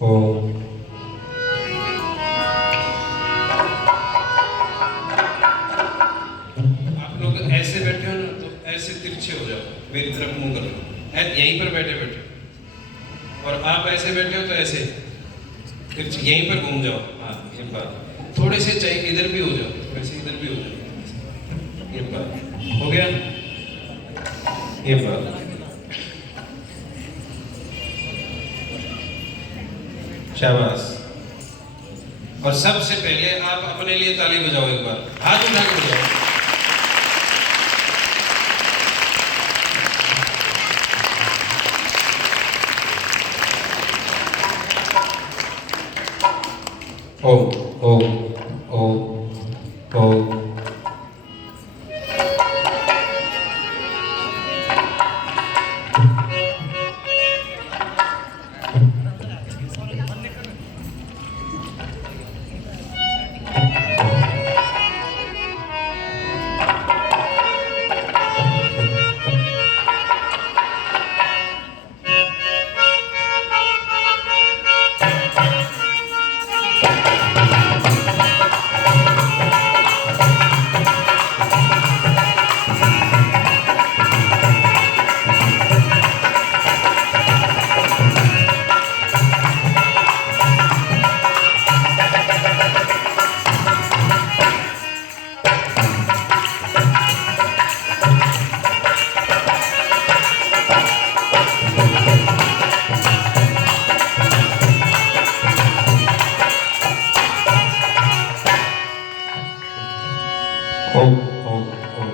ओम। आप लोग ऐसे बैठे हो ना तो ऐसे तिरछे हो जाओ, मेरी तरफ मुंह कर लो, यहीं पर बैठे बैठे। और आप ऐसे बैठे हो तो ऐसे तिरछे यहीं पर घूम जाओ। हाँ ये बात, थोड़े से चाहिए इधर भी हो जाओ, थोड़े से इधर भी हो जाओ। ये बात हो गया, ये बात। शाबाश। और सबसे पहले आप अपने लिए ताली बजाओ, एक बार हाथ उठा के बजाओ। ओम ओम ओम ओम। ओम ओम ओम।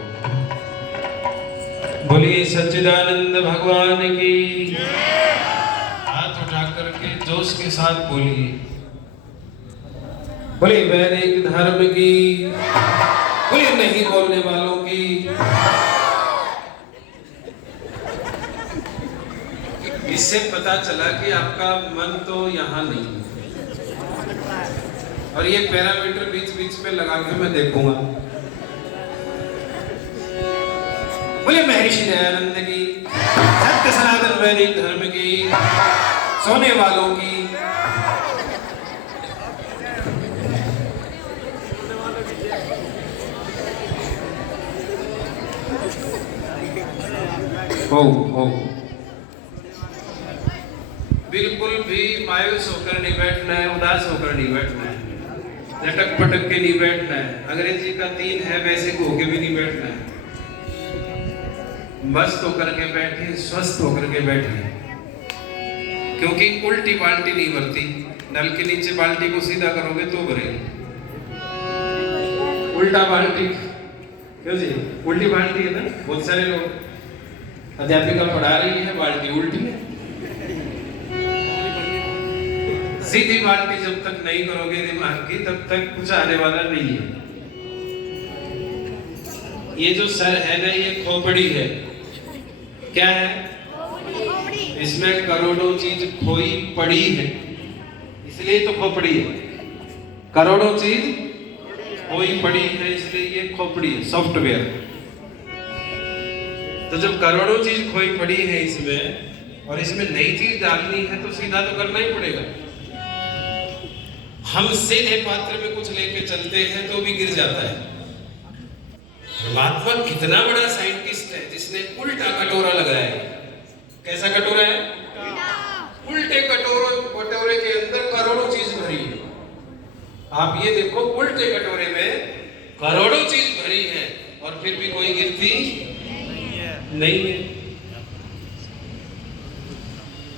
बोलिए सच्चिदानंद भगवान की। हाथ उठा करके जोश के साथ बोलिए, बोलिए वैदिक धर्म की, बोलिए नहीं बोलने वालों की। इससे पता चला कि आपका मन तो यहाँ नहीं है। और ये पैरामीटर बीच बीच में लगा के मैं देखूंगा। बोले महर्षि दयानंद की, सत्य सनातन वैदिक धर्म की, सोने वालों की। ओम ओम। बिल्कुल भी मायूस होकर नहीं बैठना है, उदास होकर नहीं बैठना है, लटक पटक के नहीं बैठना है। अंग्रेजी का 3 है, वैसे को होके भी नहीं बैठना है। मस्त होकर के बैठे, स्वस्थ होकर के बैठे, क्योंकि उल्टी बाल्टी नहीं भरती। नल के नीचे बाल्टी को सीधा करोगे तो भरेगी, उल्टा बाल्टी क्यों जी? उल्टी बाल्टी है ना। बहुत सारे लोग, अध्यापिका पढ़ा रही है, बाल्टी उल्टी है। सीधी बाल्टी जब तक नहीं करोगे दिमाग की, तब तक कुछ आने वाला नहीं है। ये जो सर है ना, ये खोपड़ी है। क्या है? इसमें करोड़ों चीज खोई पड़ी है, इसलिए तो खोपड़ी है। करोड़ों चीज खोई पड़ी है, इसलिए ये खोपड़ी है, सॉफ्टवेयर। तो जब करोड़ों चीज खोई पड़ी है इसमें, और इसमें नई चीज डालनी है, तो सीधा तो करना ही पड़ेगा। हम सीधे पात्र में कुछ लेके चलते हैं तो भी गिर जाता है। परमात्मा कितना बड़ा साइंटिस्ट है जिसने उल्टा कटोरा लगाया है। कैसा कटोरा है? उल्टे कटोरे के अंदर करोड़ों चीज भरी है। आप ये देखो, उल्टे कटोरे में करोड़ों चीज भरी है और फिर भी कोई गिरती नहीं है।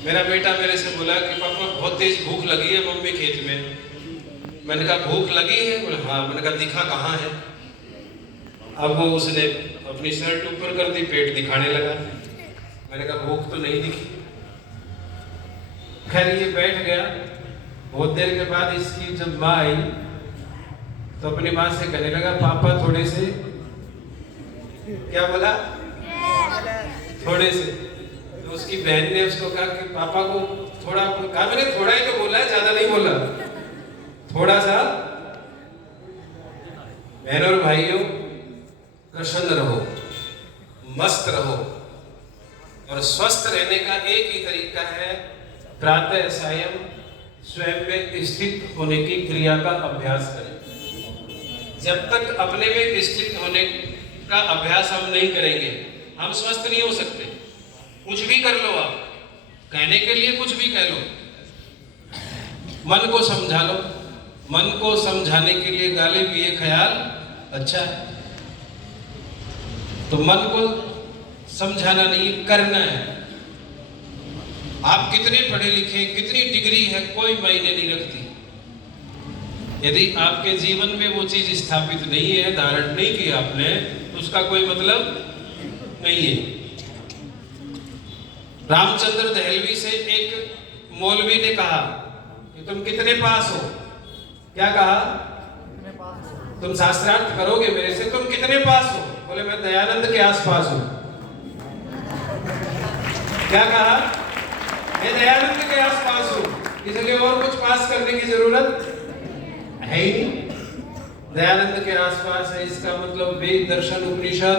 मेरा बेटा मेरे से बोला कि पापा बहुत तेज भूख लगी है मम्मी खेत में। मैंने कहा भूख लगी है? बोले हाँ। मैंने कहा दिखा कहाँ है? अब वो उसने अपनी शर्ट ऊपर कर दी, पेट दिखाने लगा। मैंने कहा भूख तो नहीं दिखी। खैर ये बैठ गया। बहुत देर के बाद इसकी जब माँ आई तो अपनी माँ से कहने लगा पापा थोड़े से, क्या बोला? थोड़े से। तो उसकी बहन ने उसको कहा कि पापा को थोड़ा, कहा मैंने थोड़ा ही तो बोला है, ज्यादा नहीं बोला, थोड़ा सा। बहनों और भाइयों, प्रसन्न रहो, मस्त रहो। और स्वस्थ रहने का एक ही तरीका है, प्रातः सायं स्वयं में स्थित होने की क्रिया का अभ्यास करें। जब तक अपने में स्थित होने का अभ्यास हम नहीं करेंगे, हम स्वस्थ नहीं हो सकते। कुछ भी कर लो आप, कहने के लिए कुछ भी कह लो, मन को समझा लो। मन को समझाने के लिए गाली भी ये ख्याल अच्छा है, तो मन को समझाना नहीं, करना है। आप कितने पढ़े लिखे, कितनी डिग्री है, कोई मायने नहीं रखती। यदि आपके जीवन में वो चीज स्थापित नहीं है, धारण नहीं की आपने, तो उसका कोई मतलब नहीं है। रामचंद्र दहलवी से एक मौलवी ने कहा कि तुम कितने पास हो? क्या कहा? तुम शास्त्रार्थ करोगे मेरे से, तुम कितने पास हो? बोले मैं दयानंद के आसपास हूं। क्या कहा? मैं दयानंद के आसपास हूं, इसलिए और कुछ पास करने की जरूरत है ही नहीं। दयानंद के आसपास है, इसका मतलब वेद, दर्शन, उपनिषद,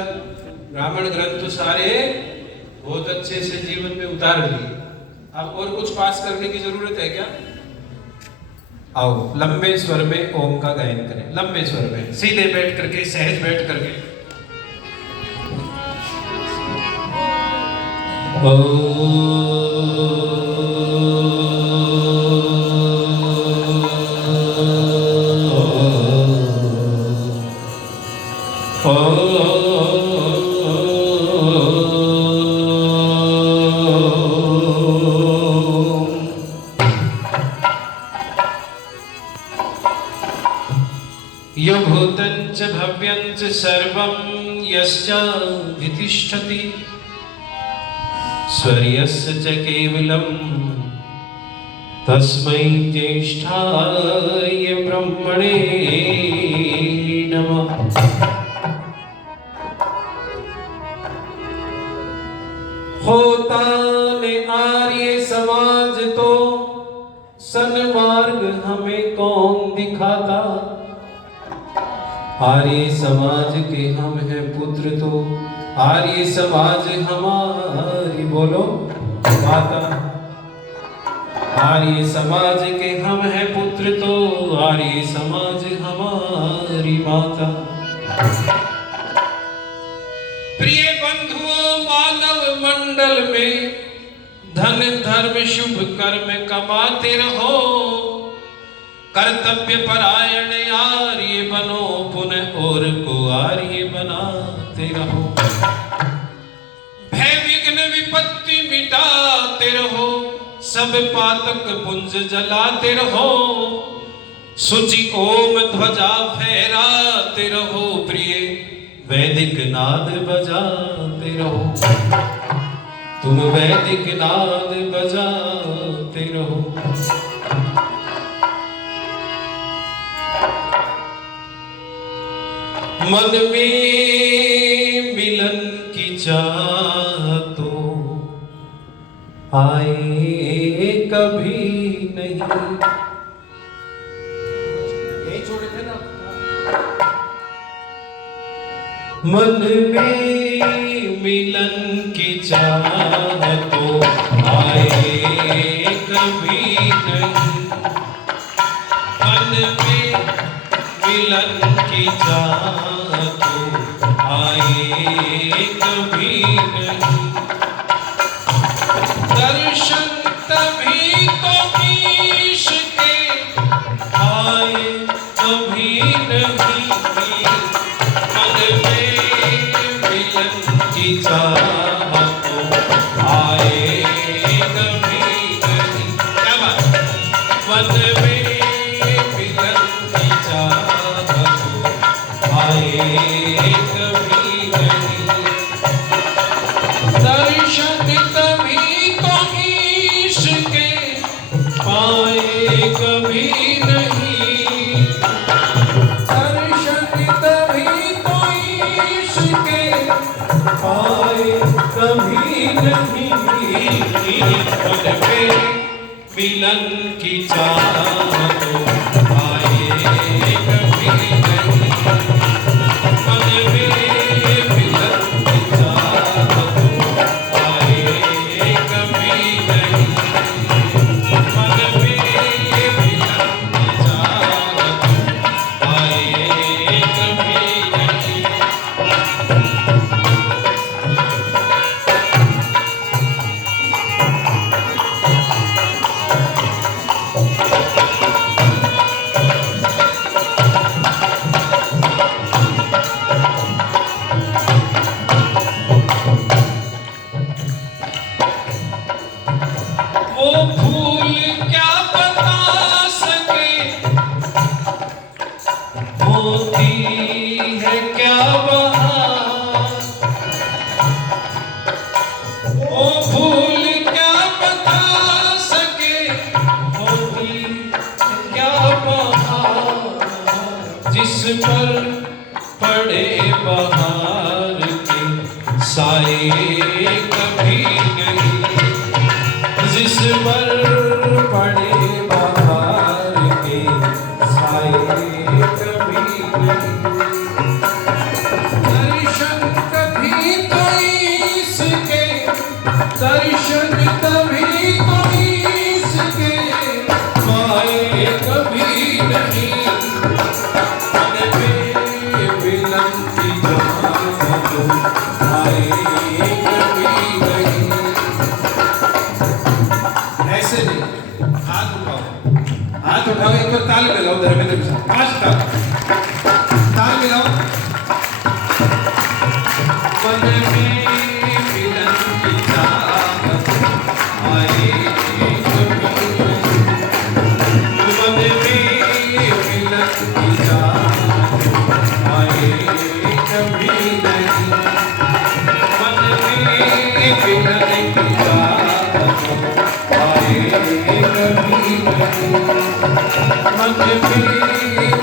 ब्राह्मण ग्रंथ तो सारे बहुत अच्छे से जीवन में उतार लिए। अब और कुछ पास करने की जरूरत है क्या? आओ लंबे स्वर में ओम का गायन करें। लंबे स्वर में, सीधे बैठ करके, सहज बैठ करके। यो भूतञ्च भव्यञ्च सर्वं यश्चाधितिष्ठति स्वर्यस्य च केवलं तस्मै ज्येष्ठाय ब्रह्मणे नमः। होता ने आर्य समाज तो सन्मार्ग हमें कौन दिखाता? आर्य समाज के हम हैं पुत्र तो आर्य समाज हमारी, बोलो माता। आर्य समाज के हम हैं पुत्र तो आर्य समाज हमारी माता। प्रिय बंधुओं, मानव मंडल में धन धर्म शुभ कर्म कमाते रहो। कर्तव्य परायण आर्य बनो, पुनः और को आर्य बनाते रहो। भय विघ्न विपत्ति मिटाते रहो, सब पातक पुंज जलाते रहो। शुचि ओम ध्वजा फहराते रहो, प्रिय वैदिक नाद बजाते रहो। तुम वैदिक नाद बजाते रहो। मन में मिलन की चाह तो आए कभी नहीं। यही छोड़े थे ना। मन में मिलन की चाह तो आए कभी नहीं। मन में मिलन की चाह तो आए कभी नहीं। दर्शन तभी तो ईश के आए कभी नहीं। मन में मिलन की चाह तो आए कभी नहीं। क्या बात? मन में मिलन की चाह आए कभी नहीं। दर्शन तभी तो ईश के पाए कभी नहीं। दर्शन तभी तो ईश के पाए कभी नहीं। मन में मिलन की चाह तो आए कभी नहीं। मन में मिलन की चाह तो आए कभी नहीं। मन में हाथ उठाओ, हाथ उठाओ, एक बार ताल मिलाओ धर्मेंद्र के साथ, 5 ताल मिलाओ। मन में मिलन की चाहत आए कभी, मन में मिलन की चाहत आए कभी नहीं, मन में मिलन की चाहत आए कभी नहीं, मन में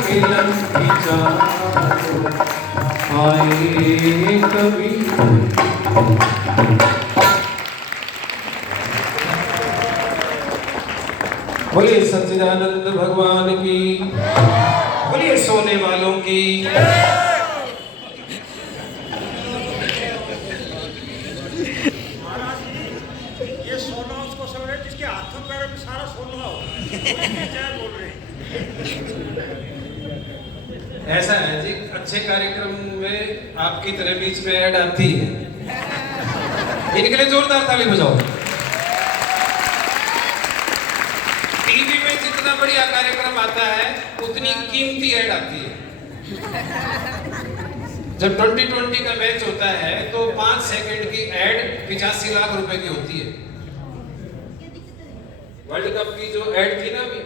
मिलन की चाहत आए कभी। बोलिए सच्चिदानंद भगवान की, बोलिए सोने वालों की। ये सोना उसको समझ रहे जिसके हाथों पैरों में सारा सोना हो, क्या बोल रहे हैं। ऐसा है जी, अच्छे कार्यक्रम में आपकी तरह बीच में ऐड आती है, इनके लिए जोरदार ताली बजाओ। टीवी में जितना बढ़िया कार्यक्रम आता है उतनी कीमती ऐड आती है। जब 2020 का मैच होता है तो 5 सेकंड की ऐड 85 लाख रुपए की होती है। वर्ल्ड कप की जो ऐड थी ना अभी,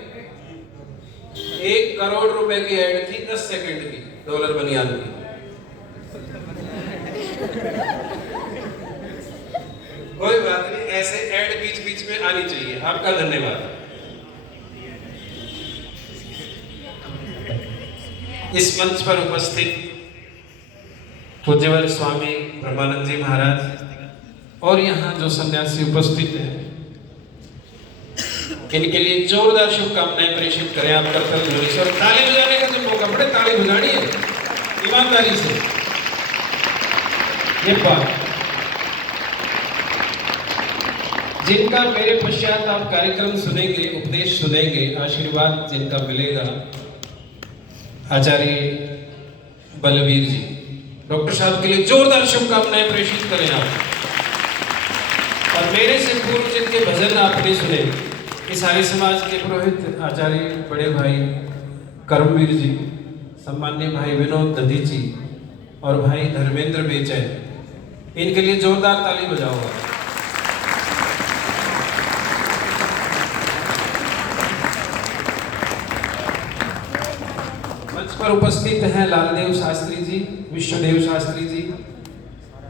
1 करोड़ रुपए की ऐड थी 10 सेकंड की, डॉलर बनियान की। कोई बात नहीं, ऐसे ऐड बीच बीच में आनी चाहिए। आपका धन्यवाद। इस मंच पर उपस्थित पूज्यवर स्वामी ब्रह्मानंद जी महाराज और यहाँ जो सन्यासी उपस्थित हैं, इनके लिए जोरदार शुभकामनाएं प्रेषित करें आप कर्तव्य ध्वनि से। और ताली बजाने का जो मौका पड़े ताली बजानी है ईमानदारी से। ये बात जिनका मेरे पश्चात आप कार्यक्रम सुनेंगे, उपदेश सुनेंगे, आशीर्वाद जिनका मिलेगा, आचार्य बलवीर जी, डॉक्टर साहब के लिए जोरदार शुभकामनाएं प्रेषित करें आप। और मेरे से पूर्व जिनके भजन आपने सुने, इस आर्य समाज के पुरोहित आचार्य बड़े भाई कर्मवीर जी, सम्मान्य भाई विनोद दधी जी और भाई धर्मेंद्र बेचैन, इनके लिए जोरदार ताली बजाओ। मंच पर उपस्थित हैं लालदेव शास्त्री जी, विश्वदेव शास्त्री जी,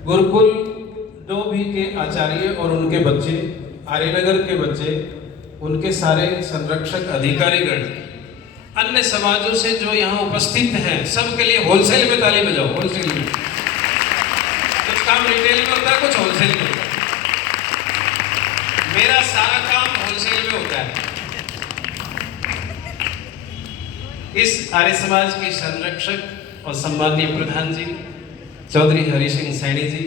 गुरुकुल डोभी के आचार्य और उनके बच्चे, आर्यनगर के बच्चे, उनके सारे संरक्षक अधिकारीगण, अन्य समाजों से जो यहाँ उपस्थित हैं, सबके लिए होलसेल में ताली बजाओ। होलसेल में कुछ काम रिटेल में होता है, कुछ होलसेल में होता है। मेरा सारा काम होलसेल में होता है। इस आर्य समाज के संरक्षक और सम्मानीय प्रधान जी चौधरी हरि सिंह सैनी जी,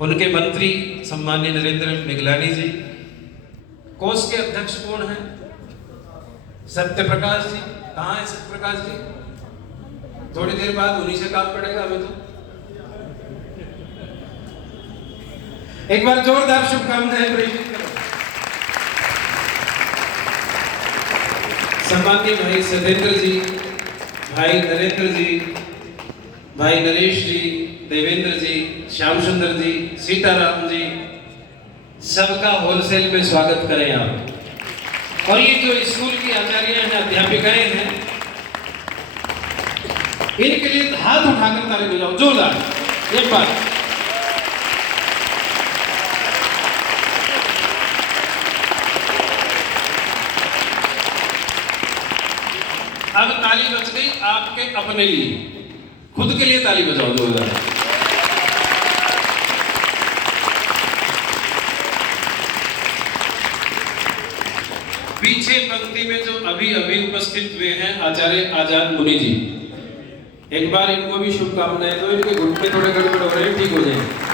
उनके मंत्री सम्मानीय नरेंद्र निगलानी जी, कोष के अध्यक्ष कौन हैं? सत्य प्रकाश जी। कहाँ है सत्य प्रकाश जी? थोड़ी देर बाद उन्हीं से काम पड़ेगा हमें तो। एक बार जोरदार शुभकामनाएं प्रेषित करो। सम्मानीय भाई सत्येंद्र जी, भाई नरेंद्र जी, भाई नरेश जी, देवेंद्र जी, श्याम सुंदर जी, सीताराम जी, सबका होलसेल में स्वागत करें आप। और ये जो स्कूल की आचार्य हैं, अध्यापिकाएं हैं, इनके लिए हाथ उठाकर ताली बजाओ जोरदार एक बार। अब ताली बज गई आपके अपने लिए, खुद के लिए ताली बजाओ जोरदार। पीछे पंक्ति में जो अभी अभी उपस्थित हुए हैं आचार्य आजाद मुनि जी, एक बार इनको भी शुभकामनाएं दो। इनके घुटने थोड़े गड़बड़ हो रहे हैं, ठीक हो जाएंगे।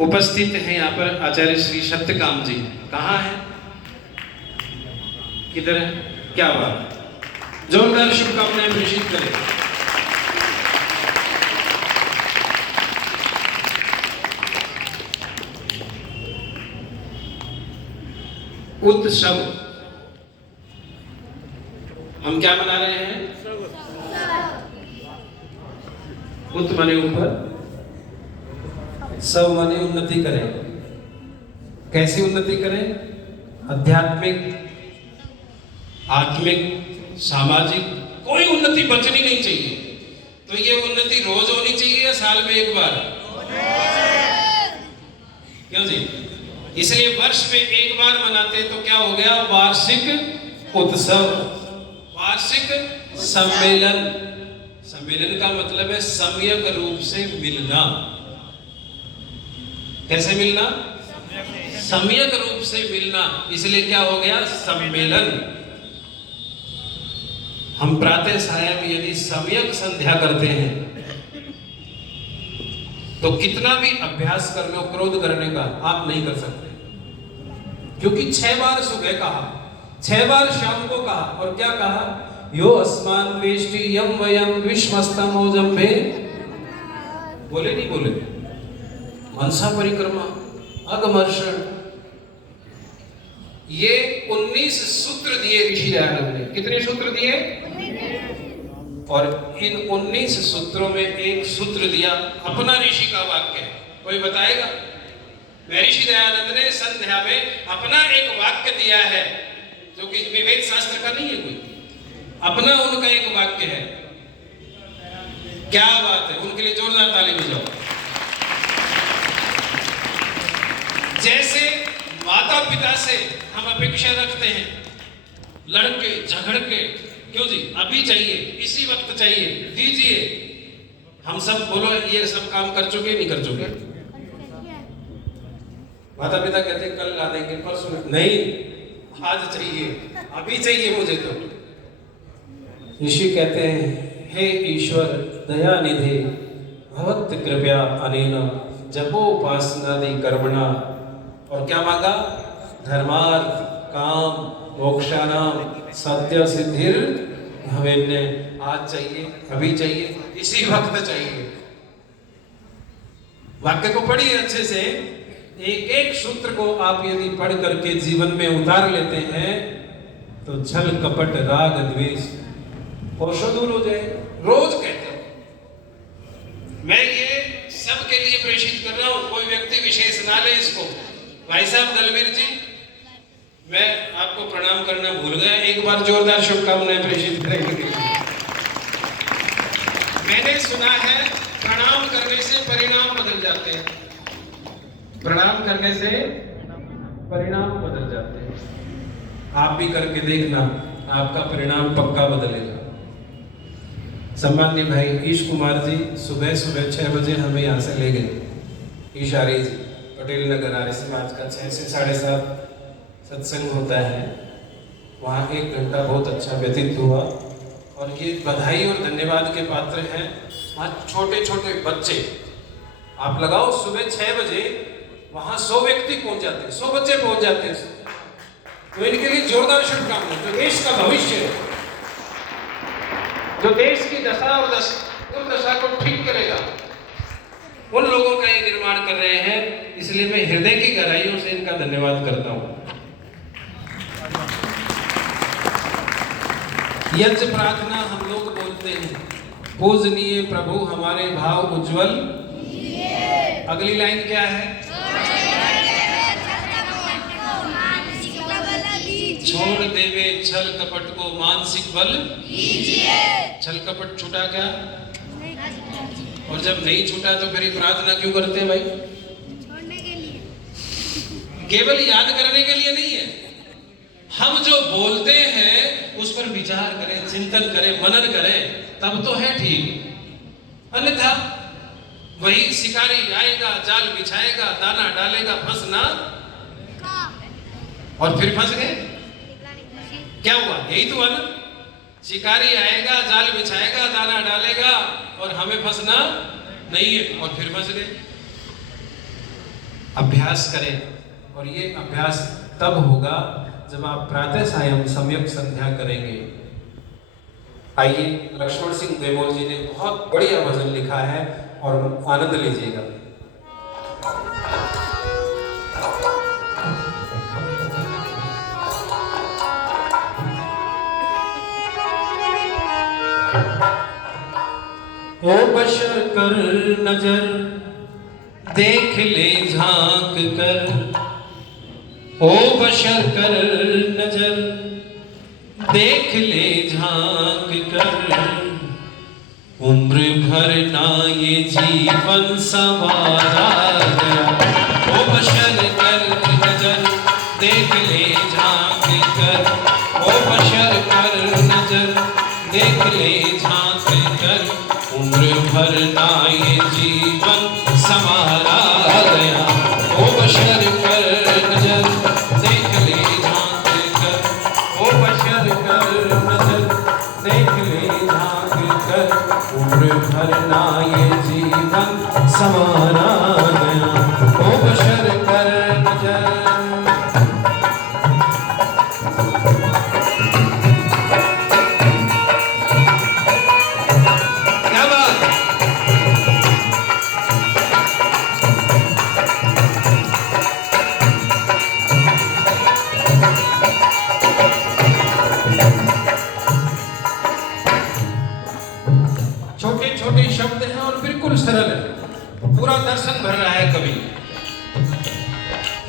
उपस्थित हैं यहाँ पर आचार्य श्री सत्यकाम जी। कहाँ हैं? किधर है? क्या बात, जोरदार शुभकामनाएं प्रेषित करें। उत्सव। हम क्या मना रहे हैं? उत माने ऊपर, सब माने उन्नति करें। कैसी उन्नति करें? आध्यात्मिक, आत्मिक, सामाजिक, कोई उन्नति बचनी नहीं चाहिए। तो ये उन्नति रोज होनी चाहिए या साल में एक बार? क्यों जी? इसलिए वर्ष में एक बार मनाते हैं तो क्या हो गया? वार्षिक उत्सव, वार्षिक सम्मेलन। सम्मेलन का मतलब है सम्यक रूप से मिलना। कैसे मिलना? सम्यक रूप से मिलना। इसलिए क्या हो गया? सम्मेलन। हम प्रातः सायं यदि सम्यक संध्या करते हैं तो कितना भी अभ्यास कर लो क्रोध करने का, आप नहीं कर सकते। क्योंकि 6 बार सुबह कहा, 6 बार शाम को कहा, और क्या कहा? यो अस्मान वेष्टि यम वयम विश्वस्तम ओजंभे। बोले नहीं बोले? मनसा परिक्रमा, अगमर्षण, ये 19 सूत्र दिए ऋषि दयानंद ने। कितने सूत्र दिए? और इन 19 सूत्रों में एक सूत्र दिया अपना ऋषि का वाक्य है। कोई बताएगा? ऋषि दयानंद ने संध्या में अपना एक वाक्य दिया है जो कि वेद शास्त्र का नहीं है, कोई अपना उनका एक वाक्य है। क्या बात है! उनके लिए जोरदार ताली बजाओ। जैसे माता पिता से हम अपेक्षा रखते हैं, लड़के झगड़ के, क्यों जी, अभी चाहिए, इसी वक्त चाहिए, दीजिए। हम सब बोलो ये सब काम कर चुके नहीं कर चुके? माता पिता कहते हैं कल ला देंगे, परसों नहीं, आज चाहिए, अभी चाहिए मुझे। तो ऋषि कहते हैं हे ईश्वर दया निधे भवत कृपया अनेन जपोपासनादि कर्मणा। और क्या मांगा? धर्मार्थ काम मोक्षानाम सत्य सिद्धिर भवेन्य। आज चाहिए, अभी चाहिए, इसी वक्त चाहिए। वाक्य को पढ़िए अच्छे से। एक एक सूत्र को आप यदि पढ़ करके जीवन में उतार लेते हैं तो छल कपट राग द्वेष कोशों दूर हो जाए। रोज कहते हैं। मैं ये सबके लिए प्रेषित कर रहा हूं, कोई व्यक्ति विशेष ना ले इसको। भाई साहब दलवीर जी, मैं आपको प्रणाम करना भूल गया, एक बार जोरदार शुभकामनाएं प्रेषित करेंगे। मैंने सुना है प्रणाम करने से परिणाम बदल जाते हैं। प्रणाम करने से परिणाम बदल जाते हैं। आप भी करके देखना, आपका परिणाम पक्का बदलेगा। सम्माननीय भाई ईश कुमार जी सुबह सुबह 6 बजे हमें यहाँ से ले गए। ईशारी जी पटेल नगर आर्य समाज का 6 से 7:30 सत्संग होता है, वहाँ 1 घंटा बहुत अच्छा व्यतीत हुआ। और ये बधाई और धन्यवाद के पात्र हैं वहाँ छोटे छोटे बच्चे। आप लगाओ सुबह 6 बजे वहाँ 100 व्यक्ति पहुँच जाते हैं, 100 बच्चे पहुँच जाते हैं। तो इनके लिए जोरदार शुभकामनाएं। जो देश का भविष्य है, जो देश की दशा और दुर्दशा को ठीक करेगा, उन लोगों का ये निर्माण कर रहे हैं। इसलिए मैं हृदय की गहराइयों से इनका धन्यवाद करता हूँ। यज्ञ प्रार्थना हम लोग बोलते हैं, पूजनीय प्रभु हमारे भाव उज्जवल। अगली लाइन क्या है? छोड़ देवे छल कपट को मानसिक बल दीजिए। छल कपट छूटा क्या? और जब नहीं छूटा तो फिर प्रार्थना क्यों करते हैं भाई? छोड़ने के लिए, केवल याद करने के लिए नहीं है। हम जो बोलते हैं उस पर विचार करें, चिंतन करें, मनन करें, तब तो है ठीक। अन्यथा वही शिकारी आएगा, जाल बिछाएगा, दाना डालेगा, फंसना, और फिर फंस गए। क्या हुआ? यही तो हुआ ना। शिकारी आएगा, जाल बिछाएगा, दाना डालेगा, और हमें फंसना नहीं है, और फिर फंस गए। अभ्यास करें, और ये अभ्यास तब होगा जब आप प्रातः सायं सम्यक संध्या करेंगे। आइए, लक्ष्मण सिंह देमोल जी ने बहुत बढ़िया भजन लिखा है और आनंद लीजिएगा। ओ बशर कर नजर देख ले झांक कर, ओ बशर कर नजर देख ले झांक कर, उम्र भर ना ये जीवन संवारा गया। ओ बशर कर नजर देख ले झांक कर, ओ बशर कर नजर देख ले झांक कर, उम्र भर ना ये जीवन संवारा गया। ओ बशर कर नजर देख ले झांक कर, ओ बशर कर नजर देख ले झांक कर, उम्र भर ना ये जीवन संवारा गया। ओ बशर कर नजर। क्या बात। छोटे छोटे शब्द हैं और बिल्कुल सरल है, पूरा दर्शन भर रहा है कवि।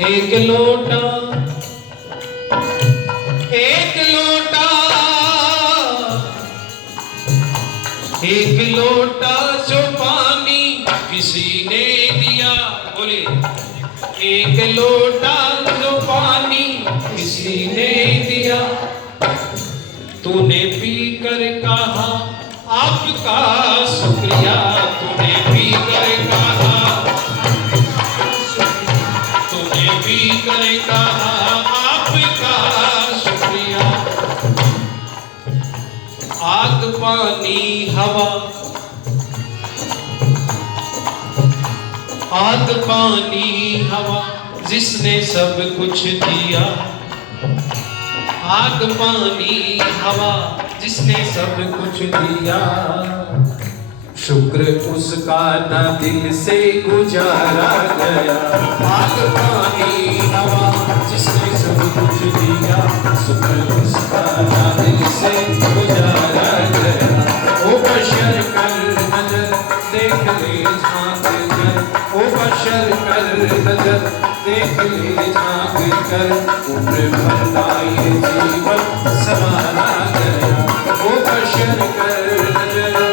एक लोटा एक लोटा एक लोटा जो पानी किसी ने दिया, बोलिए। एक लोटा जो पानी किसी ने दिया, तूने पी कर कहा आपका शुक्रिया, तूने पी कर कहा, तूने पी कर कहा आपका शुक्रिया। आग पानी हवा, आग पानी हवा जिसने सब कुछ दिया, आग पानी हवा जिसने सब कुछ दिया, शुक्र उसका न दिल से गुजारा गया। आग पानी हवा जिसने सब कुछ दिया, शुक्र उसका न दिल से गुजारा गया। ओ बशर कर नजर देख ले झांक कर, ओ बशर कर नजर देख ले झांक कर, उम्र भर ना ये जीवन संवारा गया। ओ बशर कर नजर।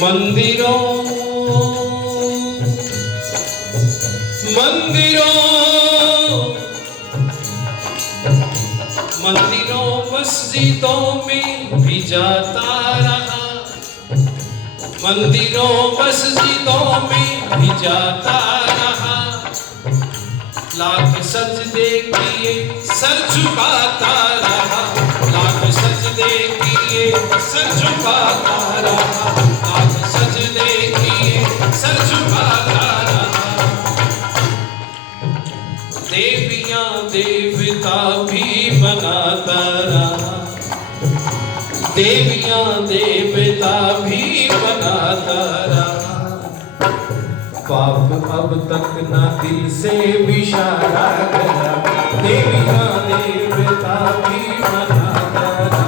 मंदिरों मंदिरों मंदिरों मस्जिदों में भी जाता रहा, मंदिरों मस्जिदों में भी जाता रहा, लाख सजदे किए सर झुकाता रहा, लाख सजदे किए सर झुकाता रहा, लाख सजदे किए सर झुकाता रहा। देवियां देवता भी बनाता रहा, देवियां देवता भी बनाता रहा, पाप अब तक न दिल से बिछाड़ा गया। देवियां देवता भी बनाता रहा,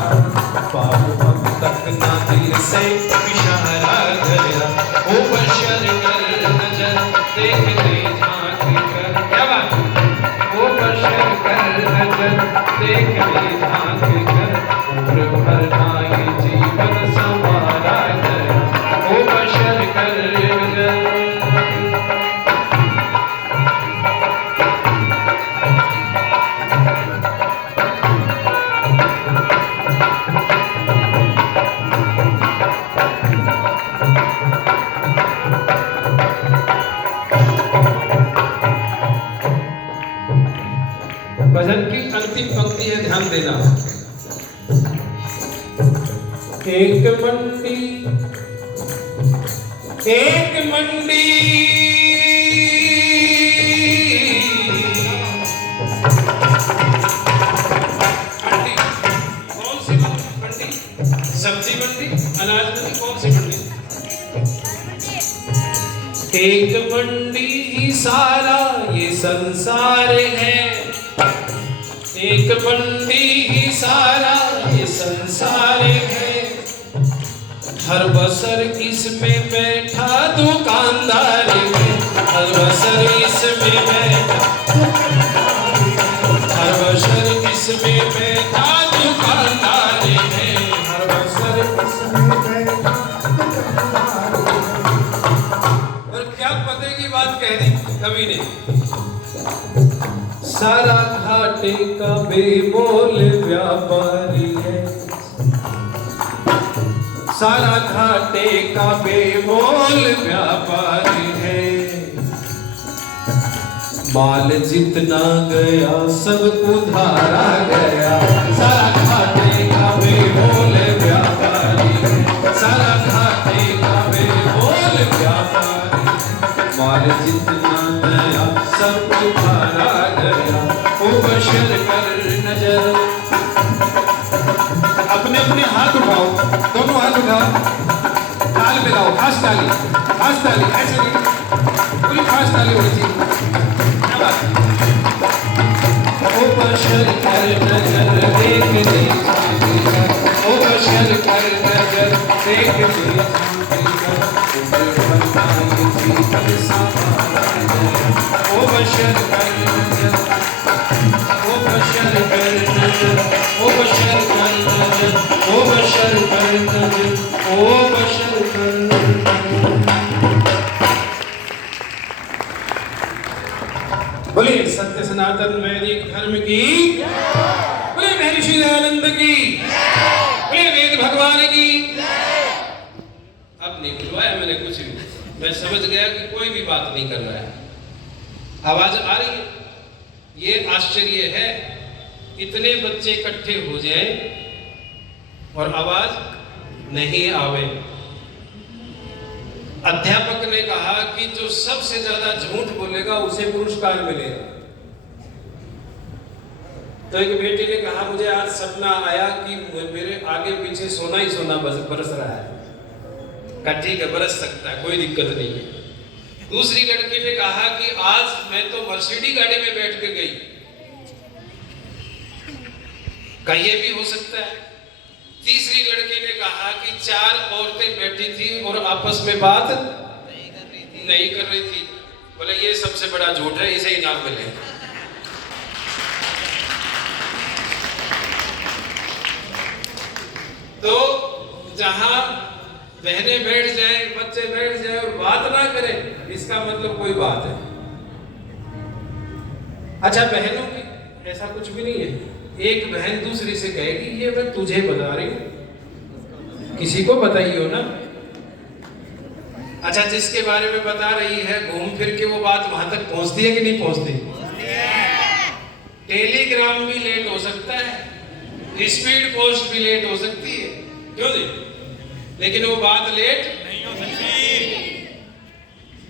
पाप अब तक न दिल से बिछाड़ा गया। ओ बशर कर नजर देख ले झांक कर, क्या बात। ओ बशर कर नजर देख ले झांक कर, उम्र भर ना ये जीवन संवारा गया। ओ बशर कर नजर। भजन की अंतिम पंक्ति है, ध्यान देना। एक मंडी एक मंडी मंडी, कौन सी मंडी? सब्जी मंडी, अनाज मंडी, कौन सी मंडी? एक मंडी ही सारा ये संसार है, एक मंडी ही सारा ये संसार है, हर बसर इसमें बैठा दुकानदार है, हर बसर इसमें बैठा, हर बसर इसमें बैठा दुकानदार है, हर बसर इसमें बैठा। और क्या पते की बात कह दी कवि ने, सारा घाटे का बेमोल व्यापारी है, सारा घाटे का बेमोल व्यापारी है, माल जितना गया सब उधारा गया, सारा घाटे का बेमोल व्यापारी है, सारा घाटे का बेमोल व्यापारी, माल जितना गया सब उधारा गया, ओ बशर कर नजर। अपने अपने हाथ उठाओ, दोनों हाथ उठाओ, ताल मिलाओ, खास ताली, ऐसे नहीं, पूरी खास ताली होनी चाहिए। ओ बशर कर नजर देख ले, ओ बशर कर नजर देख ले, ओ बशर कर नजर, ओ बशर कर नजर, ओ बशर कर नजर, ओ बशर कर नजर, ओ बशर कर नजर। बोलिए सत्य सनातन वैदिक धर्म की, बोलिए महर्षि दयानंद की, बोलिए वेद भगवान की। अब नहीं बुलवाया मैंने कुछ भी, मैं समझ गया कि कोई भी बात नहीं कर रहा है। आवाज आ रही है, ये आश्चर्य है, इतने बच्चे इकट्ठे हो जाएं और आवाज नहीं आवे। अध्यापक ने कहा कि जो सबसे ज्यादा झूठ बोलेगा उसे पुरस्कार मिलेगा। तो एक बेटी ने कहा मुझे आज सपना आया कि मेरे आगे पीछे सोना ही सोना बरस रहा है। कहा ठीक है, बरस सकता है, कोई दिक्कत नहीं है। दूसरी लड़की ने कहा कि आज मैं तो मर्सिडीज गाड़ी में बैठ के गई। कहा ये भी हो सकता है। तीसरी लड़की ने कहा कि 4 औरतें बैठी थी और आपस में बात नहीं कर रही थी। बोले ये सबसे बड़ा झूठ है, इसे इनाम मिलेगा। तो जहां बहनें बैठ जाए, बच्चे बैठ जाए और बात ना करें, इसका मतलब कोई बात है। अच्छा, बहनों की ऐसा कुछ भी नहीं है। एक बहन दूसरी से कहेगी ये मैं तुझे बता रही हूं, किसी को बताइए ना। अच्छा, जिसके बारे में बता रही है घूम फिर के वो बात वहां तक पहुंचती है कि नहीं पहुंचती? टेलीग्राम भी लेट हो सकता है, स्पीड पोस्ट भी लेट हो सकती है, क्यों जी? लेकिन वो बात लेट नहीं हो सकती।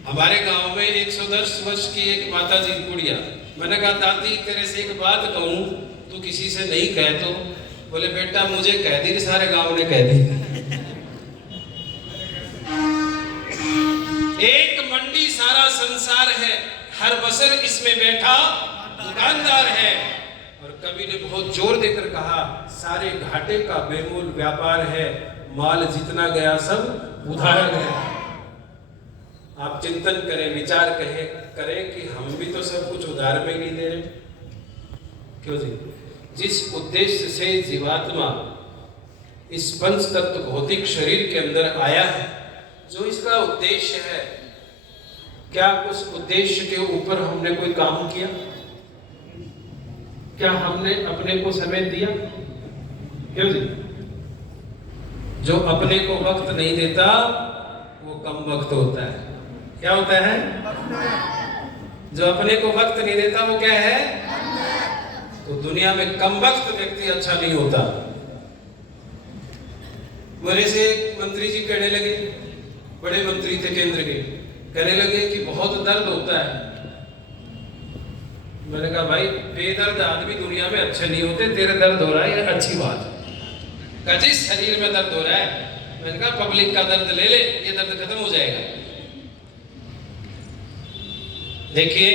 हमारे गांव में 110 वर्ष की एक माता जी गुड़िया, मैंने कहा दादी तेरे से एक बात कहूं, तू किसी से नहीं कह तो? बोले बेटा मुझे कह दी, सारे गांव ने कह दी। एक मंडी सारा संसार है, हर बसर इसमें बैठा दुकानदार है। और कवि ने बहुत जोर देकर कहा सारे घाटे का बेमूल व्यापार है, माल जितना गया सब उधारा गया। आप चिंतन करें, विचार करें कि हम भी तो सब कुछ उधार में नहीं दे रहे, क्यों जी? जिस उद्देश्य से जीवात्मा इस पंच तत्व भौतिक शरीर के अंदर आया है, जो इसका उद्देश्य है, क्या उस उद्देश्य के ऊपर हमने कोई काम किया? क्या हमने अपने को समय दिया? क्यों जी? जो अपने को वक्त नहीं देता वो कम वक्त होता है। क्या होता है? जो अपने को वक्त नहीं देता वो क्या है? तो दुनिया में कम वक्त व्यक्ति अच्छा नहीं होता। मेरे से एक मंत्री जी कहने लगे बड़े मंत्री थे केंद्र के, कहने लगे कि बहुत दर्द होता है। मैंने कहा भाई बेदर्द आदमी दुनिया में अच्छे नहीं होते, तेरे दर्द हो रहा है ये अच्छी बात है। कहा जी शरीर में दर्द हो रहा है। मैंने कहा पब्लिक का दर्द ले ले, ये दर्द खत्म हो जाएगा। देखिए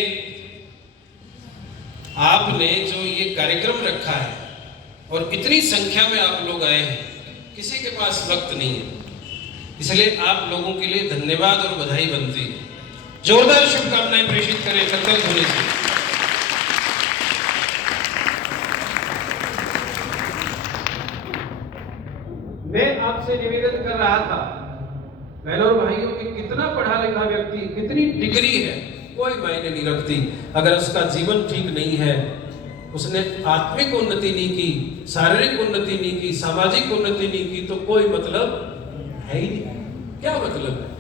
आपने जो ये कार्यक्रम रखा है और इतनी संख्या में आप लोग आए हैं, किसी के पास वक्त नहीं है, इसलिए आप लोगों के लिए धन्यवाद और बधाई बनती है। जोरदार शुभकामनाएं प्रेषित करें करतल ध्वनि से। मैं आपसे निवेदन कर रहा था बहनों और भाइयों कि कितना पढ़ा लिखा व्यक्ति, कितनी डिग्री है, कोई मायने नहीं रखती अगर उसका जीवन ठीक नहीं है, उसने आत्मिक उन्नति नहीं की, शारीरिक उन्नति नहीं की, सामाजिक उन्नति नहीं की, तो कोई मतलब है ही नहीं। क्या मतलब है?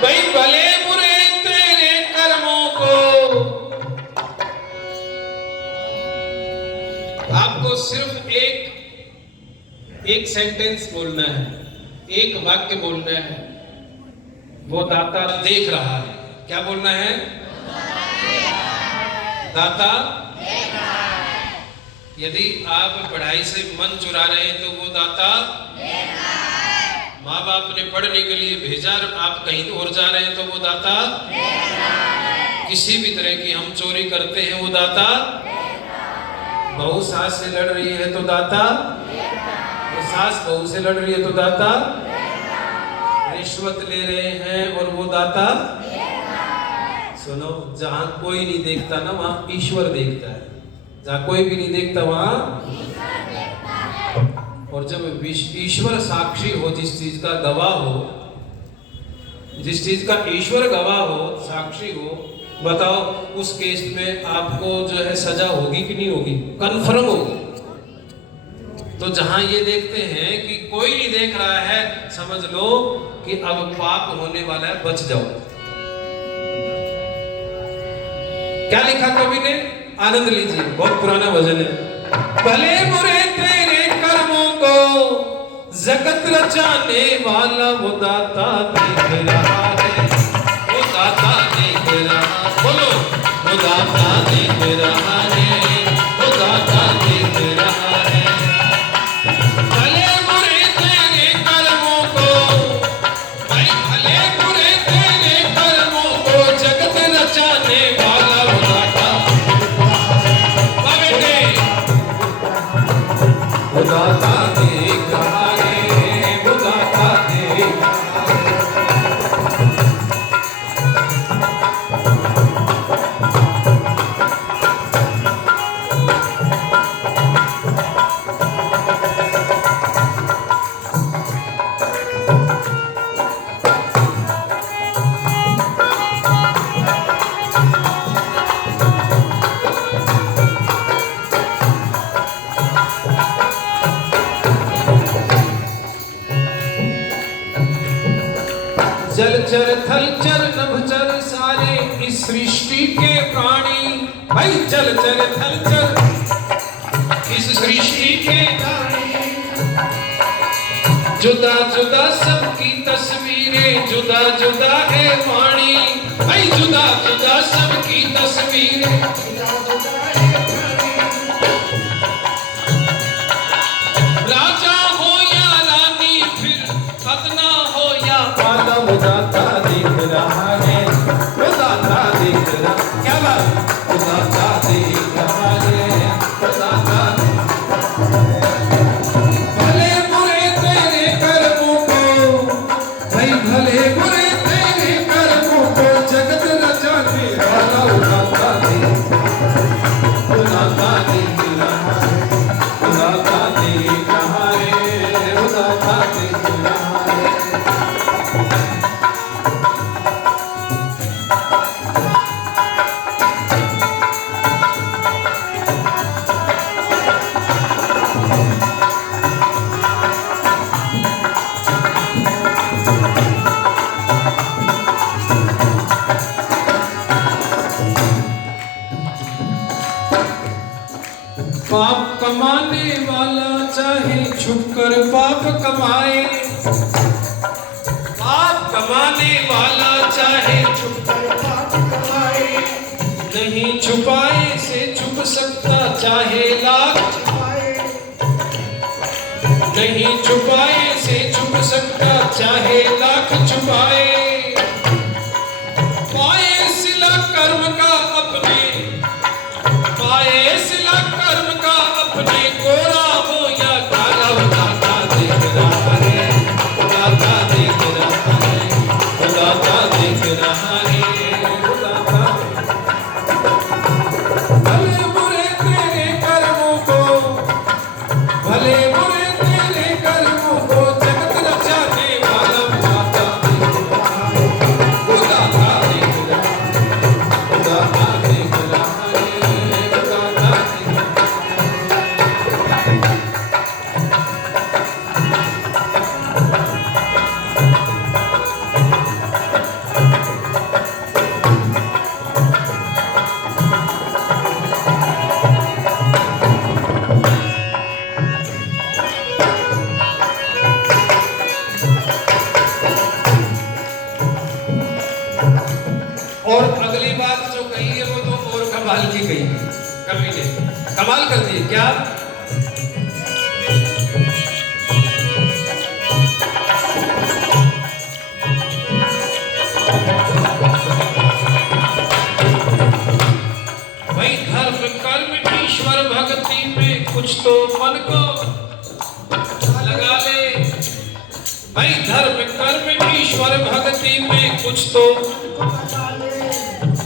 भाई भले बुरे तेरे कर्मों को, आपको सिर्फ एक सेंटेंस बोलना है, एक वाक्य बोलना है, वो दाता देख रहा है। क्या बोलना है? दाता देख रहा है। यदि आप पढ़ाई से मन चुरा रहे हैं तो वो दाता देख रहा है। माँ बाप ने पढ़ने के लिए भेजा, आप कहीं और जा रहे हैं तो वो दाता देख रहा है। किसी भी तरह की हम चोरी करते हैं, वो दाता देख रहा है। बहू सास से लड़ रही है तो दाता देख रहा है। सास बहू से लड़ रही है तो दाता देख रहा है। रिश्वत ले रहे हैं और वो दाता देख रहा है। सुनो, जहां कोई नहीं देखता ना वहां ईश्वर देखता है, जहां कोई भी नहीं देखता वहां ईश्वर देखता है। और जब ईश्वर साक्षी हो, जिस चीज का गवाह हो, जिस चीज का ईश्वर गवाह हो, साक्षी हो, बताओ उस केस में आपको जो है सजा होगी कि नहीं होगी? कन्फर्म होगी। तो जहां ये देखते हैं कि कोई नहीं देख रहा है, समझ लो कि अब पाप होने वाला है, बच जाओ। क्या लिखा कवि ने? आनंद लीजिए, बहुत पुराना भजन है। भले बुरे तेरे कर्मों को जगत रचाने वाला वो दाता देख रहा है, वो दाता देख रहा, बोलो वो दाता देख रहा है, वो दाता देख रहा है। भले बुरे तेरे कर्मों को, भाई भले बुरे तेरे कर्मों को जगत रचाने वाला वो दाता, वो दाता देख रहा है, वो दाता देख रहा है। जलचर थलचर नभचर सारे इस सृष्टि के प्राणी, भाई जलचर थलचर इस सृष्टि के प्राणी, जुदा जुदा सबकी तस्वीरें, जुदा जुदा है वाणी, भाई जुदा जुदा सबकी तस्वीरें, राजा हो या रानी, फिर खतना हो या वादा, वो दाता देख रहा है, वो दाता देख रहा, क्या बात, वो दाता देख रहा है, वो दाता। भले बुरे तेरे कर्मों को, भाई भले बुरे तेरे कर्मों को जगत रचाने वाला वो दाता देख, वो दाता देख रहा है, वो दाता देख रहा है, वो दाता देख रहा है। कमाने वाला चाहे छुपकर पाप कमाए, पाप कमाने वाला चाहे छुपकर पाप कमाए, नहीं छुपाए से छुप सकता चाहे लाख छुपाए, नहीं छुपाए से छुप सकता चाहे लाख छुपाए। पाए सिला कर्म का अपने, पाए सिला कर्म का अपने, गोरा हो या काला, दाता देख रहा है, दाता देख रहा है, दाता देख रहा है, दाता। भले बुरे तेरे कर्मों को, भले बुरे तेरे कर्मों को, जगत रचाने वाला दाता देख रहा है, दाता देख रहा है, दाता देख रहा है, दाता देख। और अगली बात जो कही है वो तो और कमाल की कही है, कवि ने कमाल कर दी। क्या? भाई धर्म कर्म ईश्वर भक्ति में कुछ तो मन को लगा ले, भाई धर्म कर्म ईश्वर भक्ति में कुछ तो,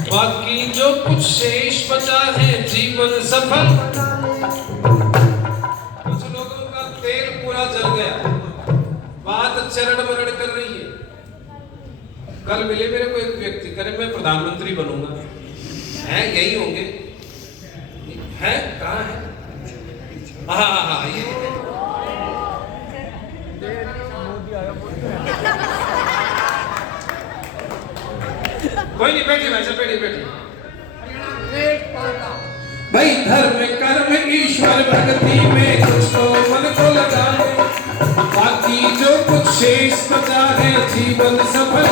बाकी जो कुछ शेष बचा है जीवन सफल। कुछ लोगों का तेल पूरा जल गया, बात चरण मरण कर रही है। कल मिले मेरे को एक व्यक्ति, करे मैं प्रधानमंत्री बनूंगा, है यही होंगे, है कहाँ है? हाँ हाँ हाँ ये कोई नहीं, बैठिए भाई साहब, बैठिए बैठिए। भाई धर्म कर्म ईश्वर भक्ति में कुछ तो मन को लगा ले, बाकी जो कुछ शेष बचा है जीवन सफल।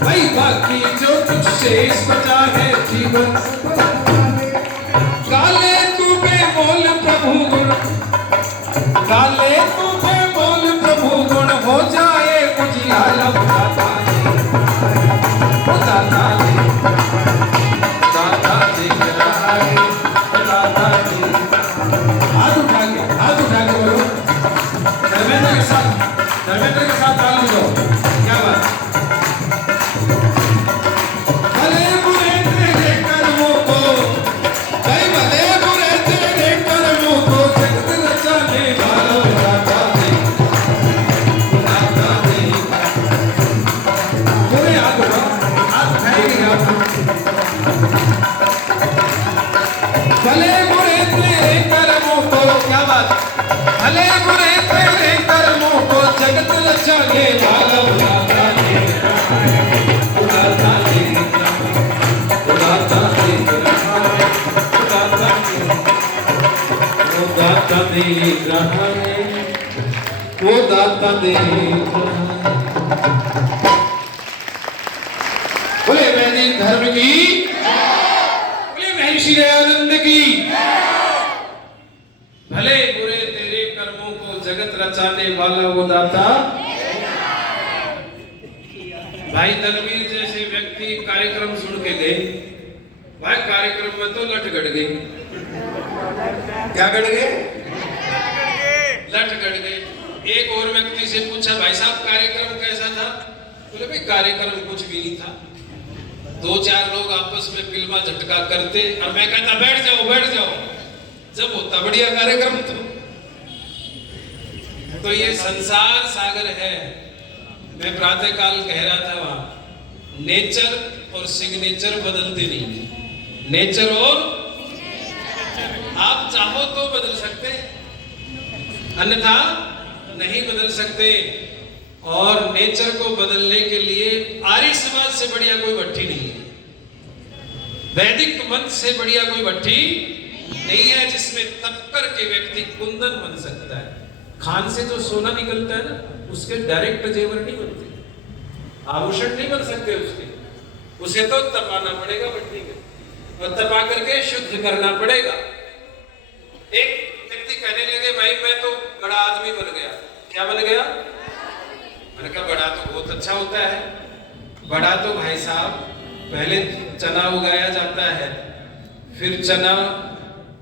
भाई बाकी जो कुछ शेष बचा है जीवन सफल। काले तू बेमोल प्रभु गुण, काले तू बेमोल प्रभु गुण, हो जाए उजियाला दाता देख रहा है, दाता देख। हाथ उठा के बोलो, धर्मेंद्र के साथ ताल मिलाओ। क्या बात? भले बुरे तेरे कर्मों को, भाई भले बुरे तेरे कर्मों को, जगत रचाने वाला दाता देख, दाता देख। पूरे हाथ उठाओ, हाथ उठाएंगे आप। भले बुरे तेरे कर्मों को, क्या बात? भले बुरे तेरे कर्मों को, जगत रचाने वाला दाता देख रहा है, दाता देख रहा है, दाता देख रहा है, दाता देख रहा है, वो दाता देख रहा है। बोले वैदिक धर्म की, बोले महर्षि दयानंद की। भले बुरे तेरे कर्मों को जगत रचाने वाला वो दाता। भाई तनवीर जैसे व्यक्ति कार्यक्रम सुन के गए, भाई कार्यक्रम में तो लट गड़ गए। क्या गड़ गए? लट गड़ गए। एक और व्यक्ति से पूछा, भाई साहब कार्यक्रम कैसा था? बोले भाई कार्यक्रम कुछ भी नहीं था, दो चार लोग आपस में फिल्मा झटका करते और मैं कहता बैठ जाओ बैठ जाओ, जब होता बढ़िया कार्यक्रम। तो ये संसार सागर है। मैं प्रातःकाल कह रहा था वहां, नेचर और सिग्नेचर बदलते नहीं है, नेचर और आप चाहो तो बदल सकते, अन्यथा नहीं बदल सकते। और नेचर को बदलने के लिए आर्य समाज से बढ़िया कोई भट्टी नहीं है, वैदिक मंत्र से बढ़िया कोई भट्टी नहीं है जिसमें तप करके व्यक्ति कुंदन बन सकता है। खान से जो सोना निकलता है ना, उसके डायरेक्ट जेवर नहीं बनते, आभूषण नहीं बन सकते उसके, उसे तो तपाना पड़ेगा मिट्टी में, और तपा करके शुद्ध करना पड़ेगा। एक व्यक्ति कहने लगे, भाई मैं तो बड़ा आदमी बन गया। क्या बन गया? मैंने कहा बड़ा तो बहुत अच्छा होता है। बड़ा तो भाई साहब, पहले चना उगाया जाता है, फिर चना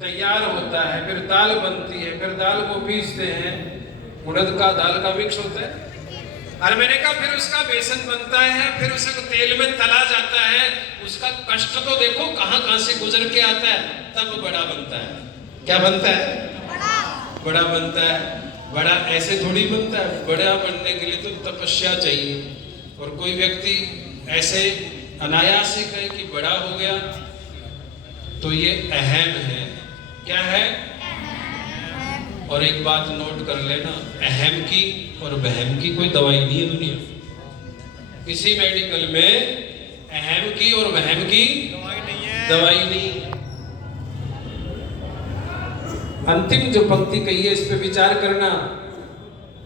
तैयार होता है, फिर दाल बनती है, फिर दाल को पीसते हैं, उड़द का दाल का मिक्स होता है, और मैंने कहा फिर उसका बेसन बनता है, फिर उसे तेल में तला जाता है। उसका कष्ट तो देखो कहां कहां से गुजर के आता है, तब बड़ा बनता है। क्या बनता है? बड़ा बनता है। बड़ा ऐसे थोड़ी बनता है, बड़ा बनने के लिए तो तपस्या चाहिए। और कोई व्यक्ति ऐसे अनायास से कहे कि बड़ा हो गया, तो ये अहम है। क्या है? और एक बात नोट कर लेना, अहम की और वहम की कोई दवाई नहीं है दुनिया में। किसी मेडिकल में अहम की और वहम की दवाई नहीं है। अंतिम जो पंक्ति कही है, इस पे विचार करना।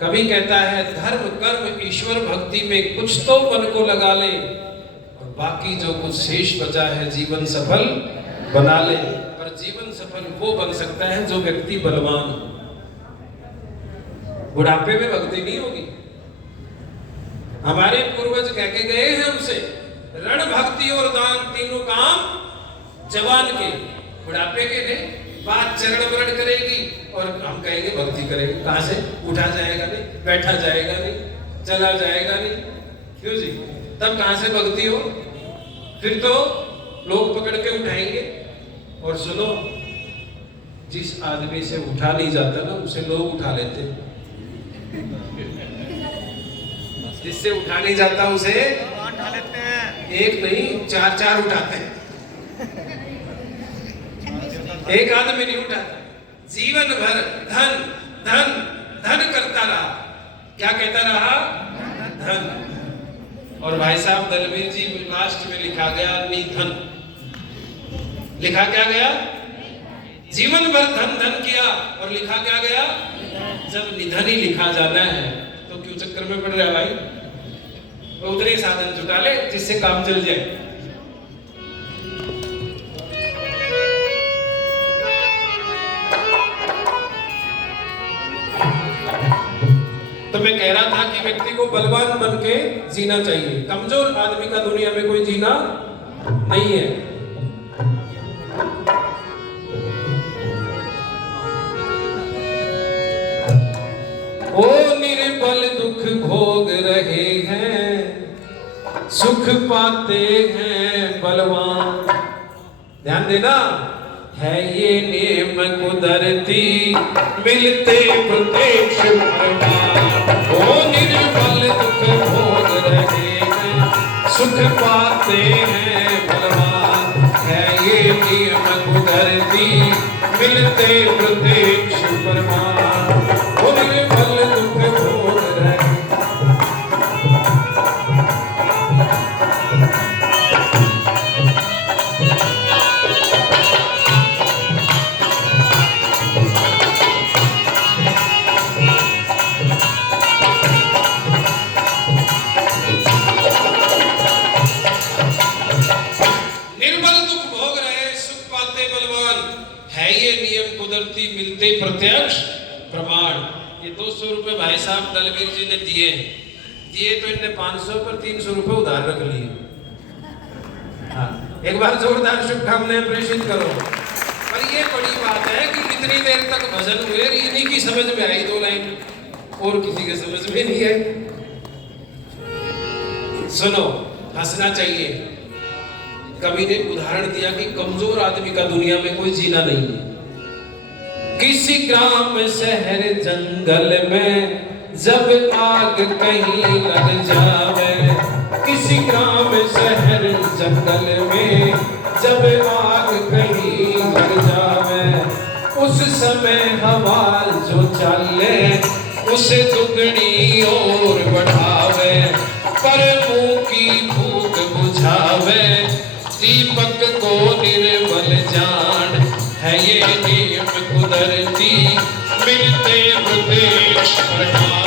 कवि कहता है, धर्म कर्म ईश्वर भक्ति में कुछ तो मन को लगा ले, और बाकी जो कुछ शेष बचा है जीवन सफल बना ले। पर जीवन सफल वो बन सकता है जो व्यक्ति बलवान हो। बुढ़ापे में भक्ति नहीं होगी। हमारे पूर्वज कह के गए हैं हमसे, रण भक्ति और दान तीनों काम जवान के, बुढ़ापे के नहीं। बात चरण वरण करेगी और हम कहेंगे भक्ति करेंगे। कहां से? उठा जाएगा नहीं, बैठा जाएगा नहीं, चला जाएगा नहीं, क्यों जी? तब कहां से भक्ति हो? फिर तो लोग पकड़ के उठाएंगे। और सुनो, जिस आदमी से उठा नहीं जाता ना, उसे लोग उठा लेते हैं। जिससे उठा नहीं जाता उसे उठा लेते हैं। एक नहीं, चार चार उठाते हैं। एक आदमी नहीं उठाता। जीवन भर धन धन धन करता रहा। क्या कहता रहा? धन। और भाई साहब दलवीर जी लास्ट में लिखा गया निधन। लिखा क्या गया? जीवन भर धन धन किया, और लिखा क्या गया? जब निधन ही लिखा जाना है तो क्यों चक्कर में पड़ रहा है भाई? तो उतने साधन जुटा ले जिससे काम चल जाए। तो मैं कह रहा था कि व्यक्ति को बलवान बन के जीना चाहिए। कमजोर आदमी का दुनिया में कोई जीना नहीं है। ओ निर्बल दुख भोग रहे हैं, सुख पाते हैं बलवान। ध्यान देना, है ये नियम कुदरती, मिलते प्रत्यक्ष प्रमाण। ओ निर्बल दुख भोग रहे हैं, सुख पाते हैं बलवान। है ये नियम कुदरती, मिलते प्रत्यक्ष प्रमाण। ओ निर्बल दुख भोग रहे। मिलते प्रत्यक्ष प्रमाण। ये 200 रुपए भाई साहब दलवीर जी ने दिए तो इनने 500 पर 300 रुपए उधार रख लिए। हाँ, एक बार जोरदार शुभकामनाएं प्रेषित करो। पर ये बड़ी बात है कि कितनी देर तक भजन हुए, इन्हीं की समझ में आई 2 लाइन, और किसी के समझ में नहीं आई। सुनो, हंसना चाहिए। कवि ने उदाहरण दिया कि कमजोर आदमी का दुनिया में कोई जीना नहीं है। किसी ग्राम शहर जंगल में जब आग कहीं लग जावे, किसी ग्राम शहर जंगल में जब आग कहीं लग जावे, उस समय हवा जो चले उसे दुगनी और बढ़ावे, पर मुंह की भूख बुझावे, दीपक को निर्मल जान। है ये कुदरती मिलते प्रत्यक्ष प्रमाण।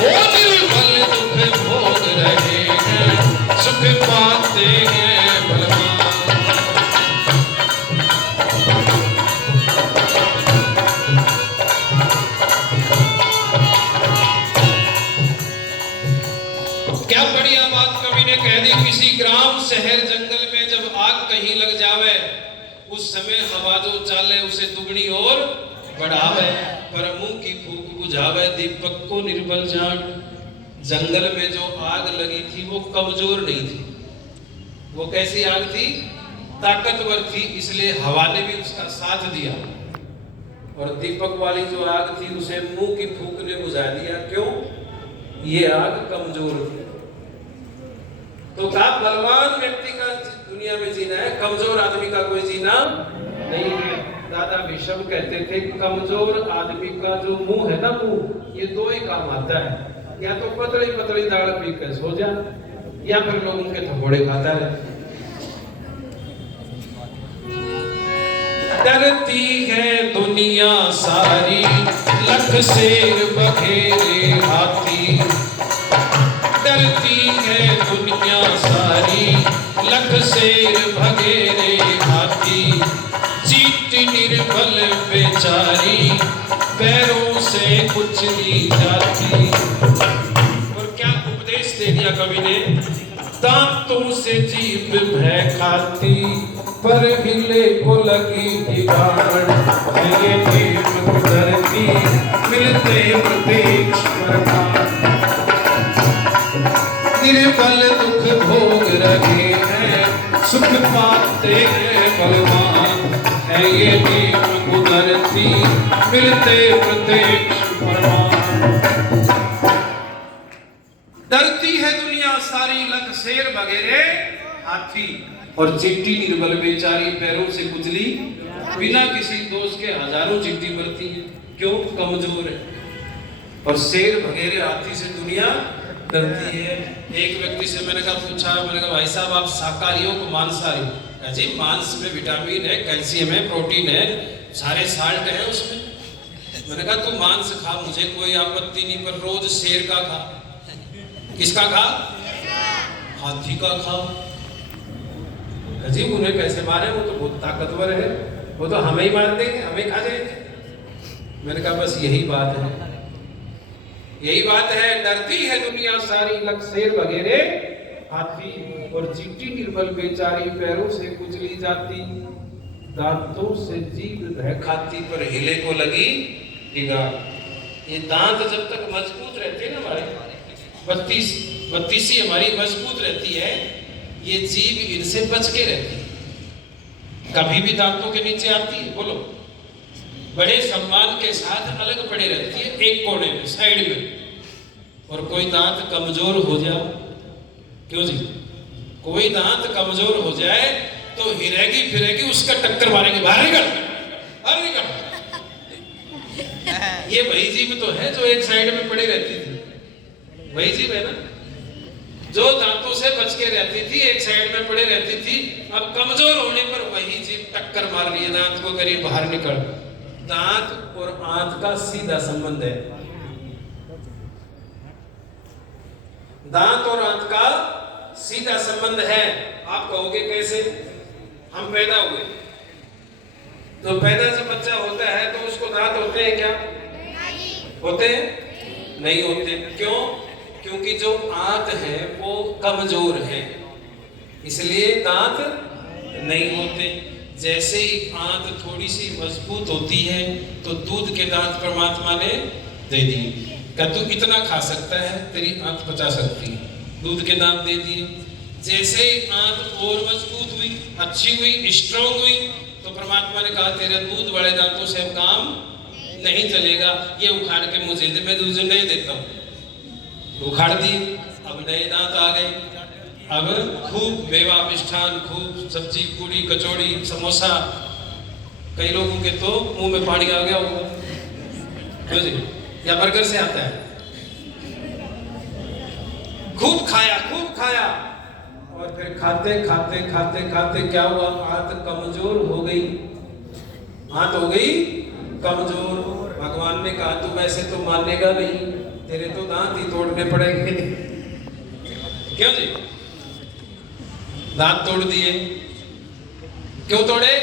ओ निर्बल दुख भोग रहे हैं, सुख पाते हैं बलवान। क्या बढ़िया बात कवि ने कह दी। किसी ग्राम शहर जंगल में जब आग कहीं लग जावे, उस समय हवा जो चाले उसे दुगनी और बढ़ावे, पर मुंह की फूक बुझावे दीपक को निर्बल जान। जंगल में जो आग लगी थी वो कमजोर नहीं थी, वो कैसी आग थी? ताकतवर थी, इसलिए हवा ने भी उसका साथ दिया। और दीपक वाली जो आग थी उसे मुंह की फूक ने बुझा दिया। क्यों? ये आग कमजोर थी। तो कहा बलवान व्यक्ति का दुनिया में जीना है, कमजोर आदमी का कोई जीना नहीं है। दादा भीष्म कहते थे कमजोर आदमी का जो मुंह है ना, मुंह, ये दो ही काम आता है, या तो पतली पतली दाल पी कर सो जा, या फिर लोग उनके थपोड़े खाता रहे। डरती है दुनिया सारी, लख शेर बघेरे हाथी। डरती है दुनिया सारी, लख शेर बघेरे हाथी। चींटी निर्बल बेचारी, पैरों से कुचली जाती। और क्या उपदेश दे दिया कवि ने? दांतों से जीभ भय खाती, पर हिले को लगी ठिकान। ये प्रेम धरती मिलते प्रत्यक्ष प्रमाण। निर्बल दुख भोग रहे हैं, सुख पाते हैं बलवान। है ये प्रेम कुदरती मिलते प्रत्यक्ष प्रमाण। डरती है दुनिया सारी, लख शेर बघेरे हाथी। और चिट्टी निर्बल बेचारी, पैरों से कुचली, बिना किसी दोष के हजारों चिट्टी मरती है। क्यों? कमजोर है। और शेर बघेरे हाथी से दुनिया डरती है। एक व्यक्ति से मैंने पूछा, मैंने कहा भाई साहब आप शाकाहारी हो कि मांसाहारी? जी मांस में विटामिन है, कैल्शियम है, प्रोटीन है, सारे साल्ट है उसमें। मैंने कहा तू मांस खा, मुझे कोई आपत्ति नहीं, पर रोज शेर का खा। किसका खा? हाथी का खा। जी उन्हें कैसे मारे? वो तो बहुत ताकतवर है, वो तो हमें ही मार देंगे, हमें खा जाएंगे। मैंने कहा बस यही बात है, यही बात है। डरती है दुनिया सारी, लख शेर बघेरे हाथी। और चींटी निर्बल बेचारी, पैरों से कुचली जाती। दांतों से जीभ भय खाती, पर हिले को लगी ठिकान। ये दांत जब तक मजबूत रहते हैं ना, हमारे 32 हमारी मजबूत रहती है, ये जीभ इनसे बच के रहती है, कभी भी दांतों के नीचे आती है। बोलो, बड़े सम्मान के साथ अलग पड़े रहती है, एक कोने में, साइड में। और कोई दांत कमजोर हो जाए, क्यों जी, कोई दांत कमजोर हो जाए तो हिरेगी फिरेगी, उसका टक्कर मारेंगे, बाहर निकल, बाहर निकल। ये वही जीभ तो है जो एक साइड में पड़ी रहती थी, वही जीभ है ना जो दांतों से बच के रहती थी, एक साइड में पड़े रहती थी। अब कमजोर होने पर वही जीभ टक्कर मार रही है दांत को, करीब बाहर निकल। दांत और आंत का सीधा संबंध है, दांत और आंत का सीधा संबंध है। आप कहोगे कैसे? हम पैदा हुए तो पैदा जब बच्चा होता है तो उसको दांत होते हैं क्या? होते हैं? नहीं होते। क्यों? क्योंकि जो आंत है वो कमजोर है, इसलिए दांत नहीं होते। जैसे ही आंत थोड़ी सी मजबूत होती है तो दूध के दांत परमात्मा ने दे दिए। क्या तू इतना खा सकता है, तेरी आंत बचा सकती है, दूध के दांत दे दिए। जैसे ही आंत और मजबूत हुई, अच्छी हुई, स्ट्रांग हुई, तो परमात्मा ने कहा तेरे दूध वाले दांतों से अब काम नहीं चलेगा, ये उखाड़ के मुझे दे, मैं तुझे नहीं देता हूँ। उखाड़ दिए, अब नए दांत आ गए। अब खूब मेवा मिष्ठान, खूब सब्जी, पूरी, कचौड़ी, समोसा। कई लोगों के तो मुंह में पानी आ गया होगा, क्यों जी? या बर्गर से आता है। खूब खाया, खूब खाया, और फिर खाते खाते खाते खाते क्या हुआ? आंत कमजोर हो गई। आंत हो गई कमजोर। भगवान ने कहा तू वैसे तो मानेगा नहीं, तेरे तो दांत ही तोड़ने पड़ेंगे। क्यों जी? दांत तोड़ दिए। क्यों तोड़े?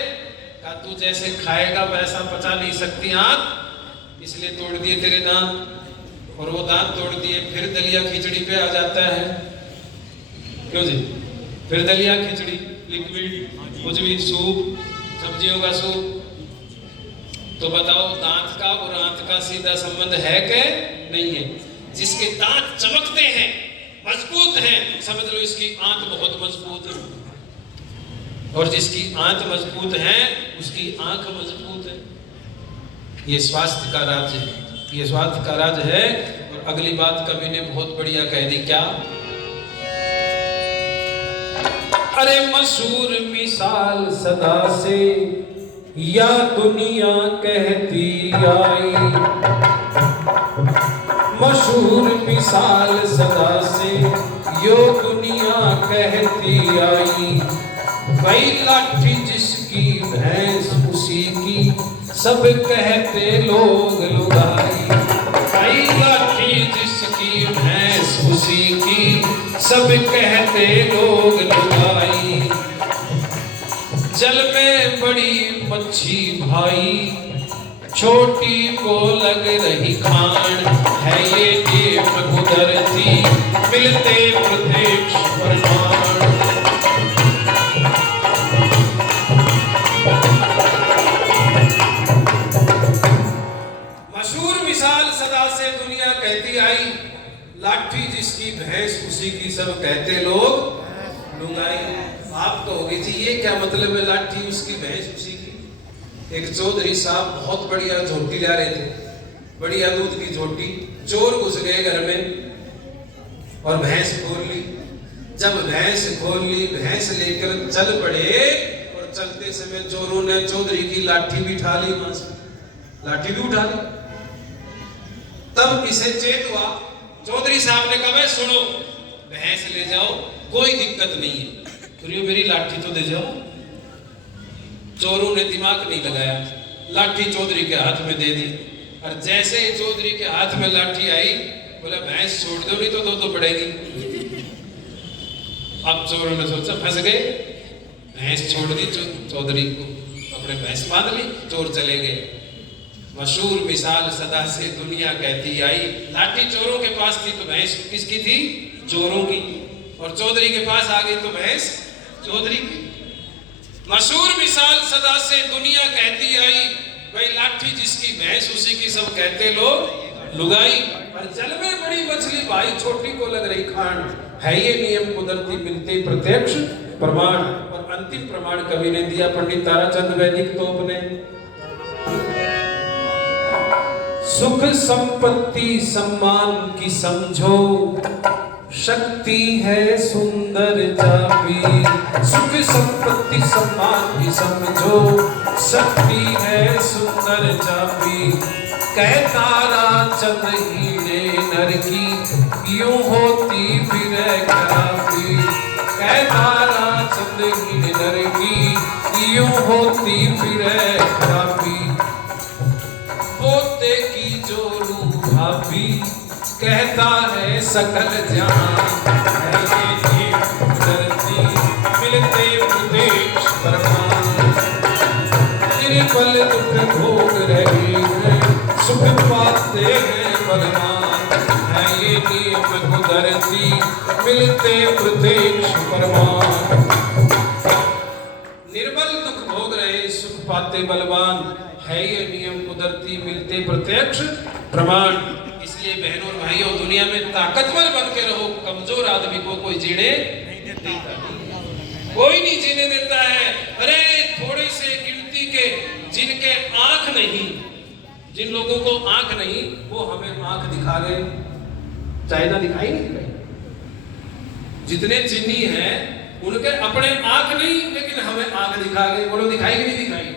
कहा तू जैसे खाएगा वैसा पचा नहीं सकती आंत, इसलिए तोड़ दिए तेरे दांत। और वो दांत तोड़ दिए, फिर दलिया खिचड़ी पे आ जाता है। क्यों जी? फिर दलिया खिचड़ी, लिक्विड, कुछ भी सूप, सब्जियों का सूप। तो बताओ दांत का और आंत का सीधा संबंध है कि नहीं है? जिसके दांत चमकते हैं, मजबूत हैं, समझ लो इसकी आंत बहुत मजबूत है। और जिसकी आंत मजबूत है उसकी आंख मजबूत है। ये स्वास्थ्य का राज है, ये स्वास्थ्य का राज है। और अगली बात कवि ने बहुत बढ़िया कह दी, क्या? अरे मशहूर मिसाल सदा से या दुनिया कहती आई, मशहूर मिसाल सदा से यो दुनिया कहती आई। भाई लाठी जिसकी भैंस उसी की सब कहते लोग लुगाई। भाई लाठी जिसकी भैंस उसी की सब कहते लोग लुगाई। जल में बड़ी मच्छी भाई छोटी को लग रही खान, है ये देव कुदरती मिलते प्रत्यक्ष प्रमाण। मशहूर मिसाल सदा से दुनिया कहती आई, लाठी जिसकी भैंस उसी की सब कहते लोग लुगाई। आप कहोगे जी ये क्या मतलब है, लाठी उसकी भैंस उसी की? एक चौधरी साहब बहुत बढ़िया झोटी ला रहे थे, बढ़िया दूध की झोटी। चोर घुस गए घर में और भैंस खोल ली। जब भैंस खोल ली, भैंस लेकर चल पड़े और चलते समय चोरों ने चौधरी की लाठी भी उठा ली, वहां से लाठी भी उठा ली। तब इसे चेत हुआ। चौधरी साहब ने कहा सुनो, भैंस ले जाओ, कोई दिक्कत नहीं है, तो मेरी लाठी तो दे जाओ। चोरों ने दिमाग नहीं लगाया, लाठी चौधरी के हाथ में दे दी। और जैसे ही चौधरी के हाथ में लाठी आई, बोला भैंस छोड़ दो नहीं तो दो पड़ेगी। अब चोरों ने सोचा फंस गए, भैंस छोड़ दी, चौधरी को अपने भैंस बांध ली, चोर चले गए। मशहूर मिसाल सदा से दुनिया कहती आई, लाठी चोरों के पास थी तो भैंस किसकी थी? चोरों की। और चौधरी के पास आ गई तो भैंस चौधरी की। मशहूर मिसाल सदा से दुनिया कहती आई, भाई लाठी जिसकी भैंस उसी की सब कहते लोग लुगाई। और जल में बड़ी मछली भाई छोटी को लग रही खान, है ये नियम कुदरती मिलते प्रत्यक्ष प्रमाण। और अंतिम प्रमाण कवि ने दिया पंडित ताराचंद वैदिक तोप ने। सुख संपत्ति सम्मान की समझो, शक्ति है सुंदर चाबी। सुख संपत्ति सम्मान की समझो, शक्ति है सुंदर चाबी। कह ताराचंद हीरे नर की यूं होती फिर खराबी। कह ताराचंद हीरे नर की यूं होती फिर खराबी। पोते की जो रूह भाभी कहता है सकल जहां, है ये धरती मिलते प्रत्यक्ष प्रमाण। निर्बल दुख भोग रहे हैं, सुख पाते हैं बलवान, है ये नियम कुदरती मिलते प्रत्यक्ष प्रमाण। निर्बल दुख भोग रहे, सुख पाते बलवान, है ये नियम कुदरती मिलते प्रत्यक्ष प्रमाण। इसलिए बहनों और भाइयों, दुनिया में ताकतवर बन के रहो, कमजोर आदमी को कोई जीने नहीं देता, कोई नहीं जीने देता है। अरे थोड़े से गिनती के जिनके आंख नहीं, जिन लोगों को आंख नहीं, वो हमें आंख दिखा गए। चाइना दिखाई नहीं दिखाई। जितने चीनी हैं उनके अपने आंख नहीं, लेकिन हमें आंख दिखा गए। बोलो दिखाई कि नहीं दिखाई?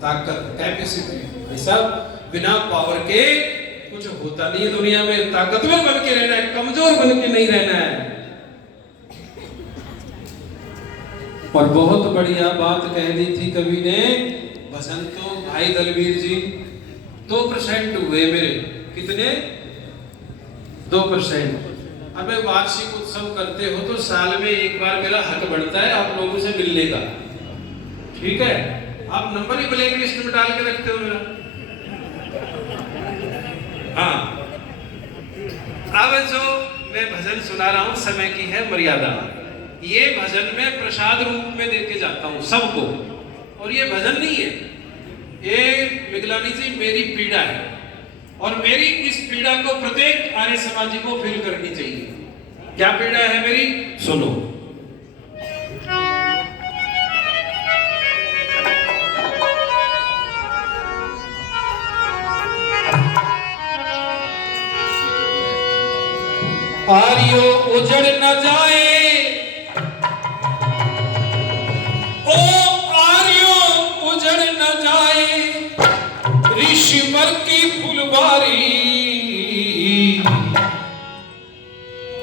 ताकत, कैपेसिटी, सब बिना पावर के कुछ होता नहीं है दुनिया में। ताकतवर बन के रहना है, कमजोर बन के नहीं रहना है। और बहुत बढ़िया बात कह दी थी कवि ने, भजन तो भाई दलवीर जी 2% हुए मेरे। कितने? 2%। अब वार्षिक उत्सव करते हो तो साल में एक बार मेरा हक बनता है आप लोगों से मिलने का, ठीक है? आप नंबर ही ब्लैक लिस्ट में डाल के रखते हो मेरा। हाँ, अब जो मैं भजन सुना रहा हूं समय की है मर्यादा। ये भजन मैं प्रसाद रूप में देके जाता हूं सबको, और ये भजन नहीं है, ये मिगलानी जी मेरी पीड़ा है, और मेरी इस पीड़ा को प्रत्येक आर्य समाजी को फील करनी चाहिए। क्या पीड़ा है मेरी? सुनो। आर्यो उजड़ न जाए, ओ आर्यो उजड़ न जाए, ऋषिवर की फुलवारी।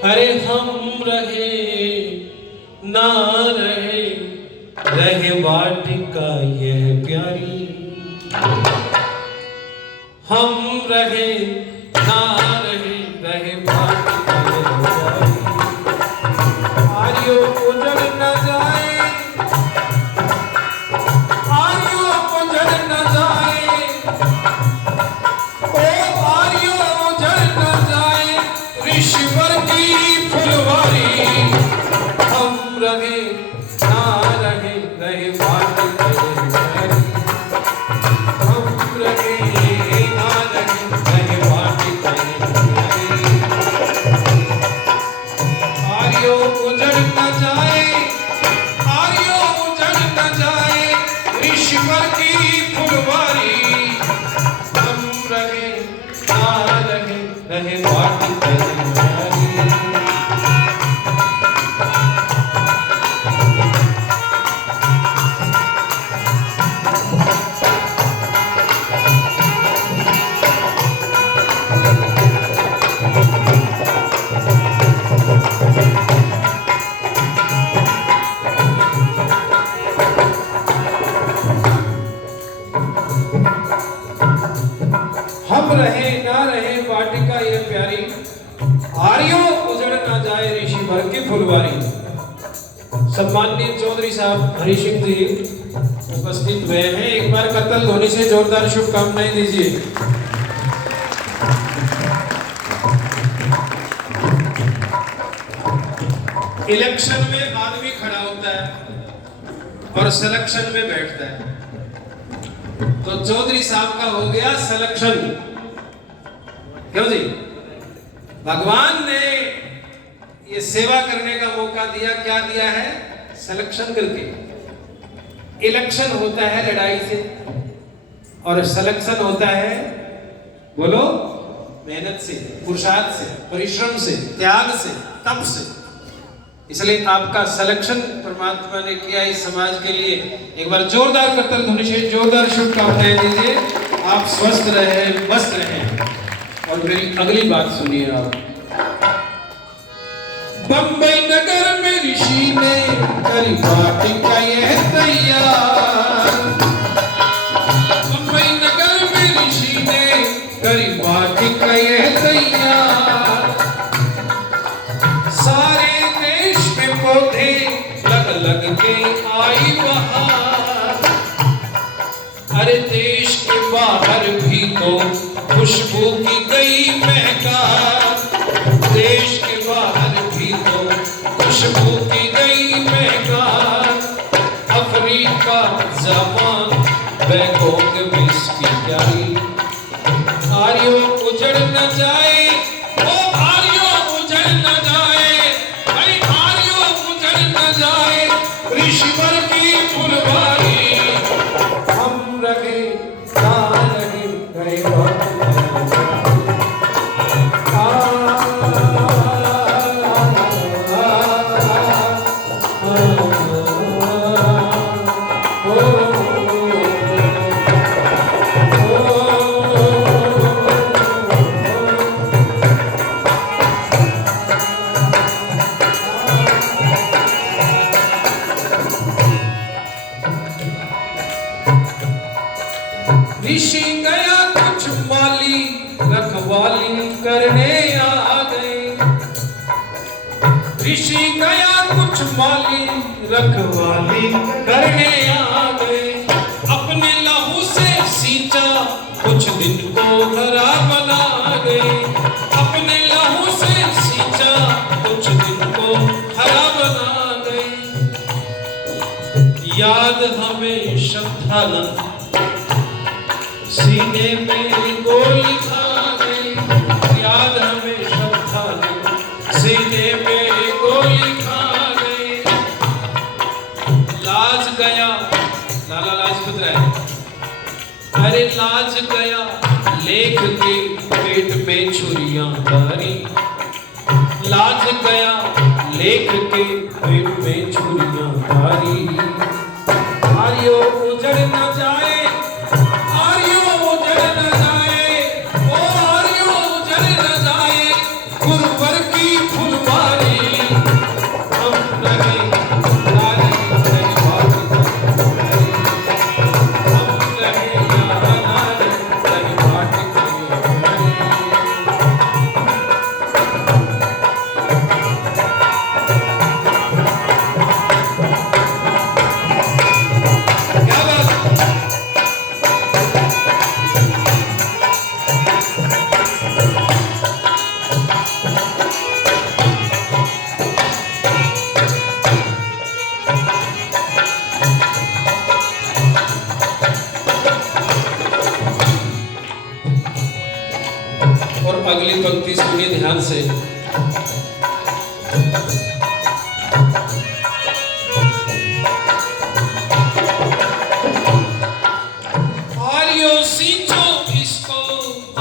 अरे हम रहे ना रहे, रहे वाटिका यह प्यारी। हम रहे ना रहे, रहे वाटिका यह प्यारी। आर्यो उजड़ न जाए, आर्यो उजड़ न जाए, ओ आर्यो उजड़ न जाए, ऋषिवर की फुलवारी। हम रहे ना रहे, रहे वाटिका यह प्यारी। हम रहे ना रहे, रहे वाटिका यह प्यारी। आर्यो उजड़ न जाए, आर्यो उजड़ न जाए, ऋषिवर की फुलवारी। हम रहे ना रहे, रहे वाटिका यह प्यारी। हम रहे ना रहे वाटिका यह प्यारी, आर्यो उजड़ ना जाए, ऋषिवर की फुलवारी। सम्माननीय चौधरी साहब हरि सिंह जी उपस्थित हुए हैं, एक बार कत्ल ध्वनि से जोरदार शुभकामनाएं दीजिए। इलेक्शन में आदमी खड़ा होता है और सिलेक्शन में बैठता है, तो चौधरी साहब का हो गया सिलेक्शन। क्यों जी? भगवान ने ये सेवा करने का मौका दिया, क्या दिया है? सिलेक्शन करके। इलेक्शन होता है लड़ाई से, और सिलेक्शन होता है बोलो मेहनत से, पुरुषार्थ से, परिश्रम से, त्याग से, तप से। इसलिए आपका सिलेक्शन परमात्मा ने किया इस समाज के लिए। एक बार जोरदार करतल ध्वनि से जोरदार शुभकामनाएं दीजिए। आप स्वस्थ रहे, मस्त रहे। और मेरी अगली बात सुनिए आप। बंबई नगर में ऋषि ने करी वाटिका यह तैयार। बंबई नगर में ऋषि ने करी वाटिका यह तैयार। सारे देश में पौधे लग लग के आई बहार। अरे देश के बाहर भी तो खुशबू की गई महकार। देश के बाहर भी तो खुशबू की गई महकार। अफ्रीका जबान बैकोंग बिस्की प्यारी। आर्यो उजड़ न जाए, ओ आर्यो उजड़ न जाए, अरे आर्यो उजड़ न जाए, ऋषिवर की फुलवारी। हम रहे ना रहे, रहे ऋषि गया कुछ माली रखवाली करने आ गए। ऋषि गया कुछ माली रखवाली करने आ गए। अपने लहू से सींचा कुछ दिन को हरा बना गए। अपने लहू से सींचा कुछ दिन को हरा बना गए। याद हमें श्रद्धानंद सीने में गोली खा गई। याद हमें श्रद्धानंद सीने में गोली खा गई। लाज गया लाला लाजपत राय, अरे लाज गया लेख के पेट में छुरियां मारी। लाज गया लेख के पेट में छुरियां मारी। आर्यो उजड़ न जाए, आर्यो उजड़ न जाए, ओ आर्यो उजड़ न जाए, गुरुवर की फुलवारी। हम रहे लाल रहे बात, हम रहे लाल रहे बात। और अगली पंक्ति सुनिए ध्यान से। आर्यो सींचो इसको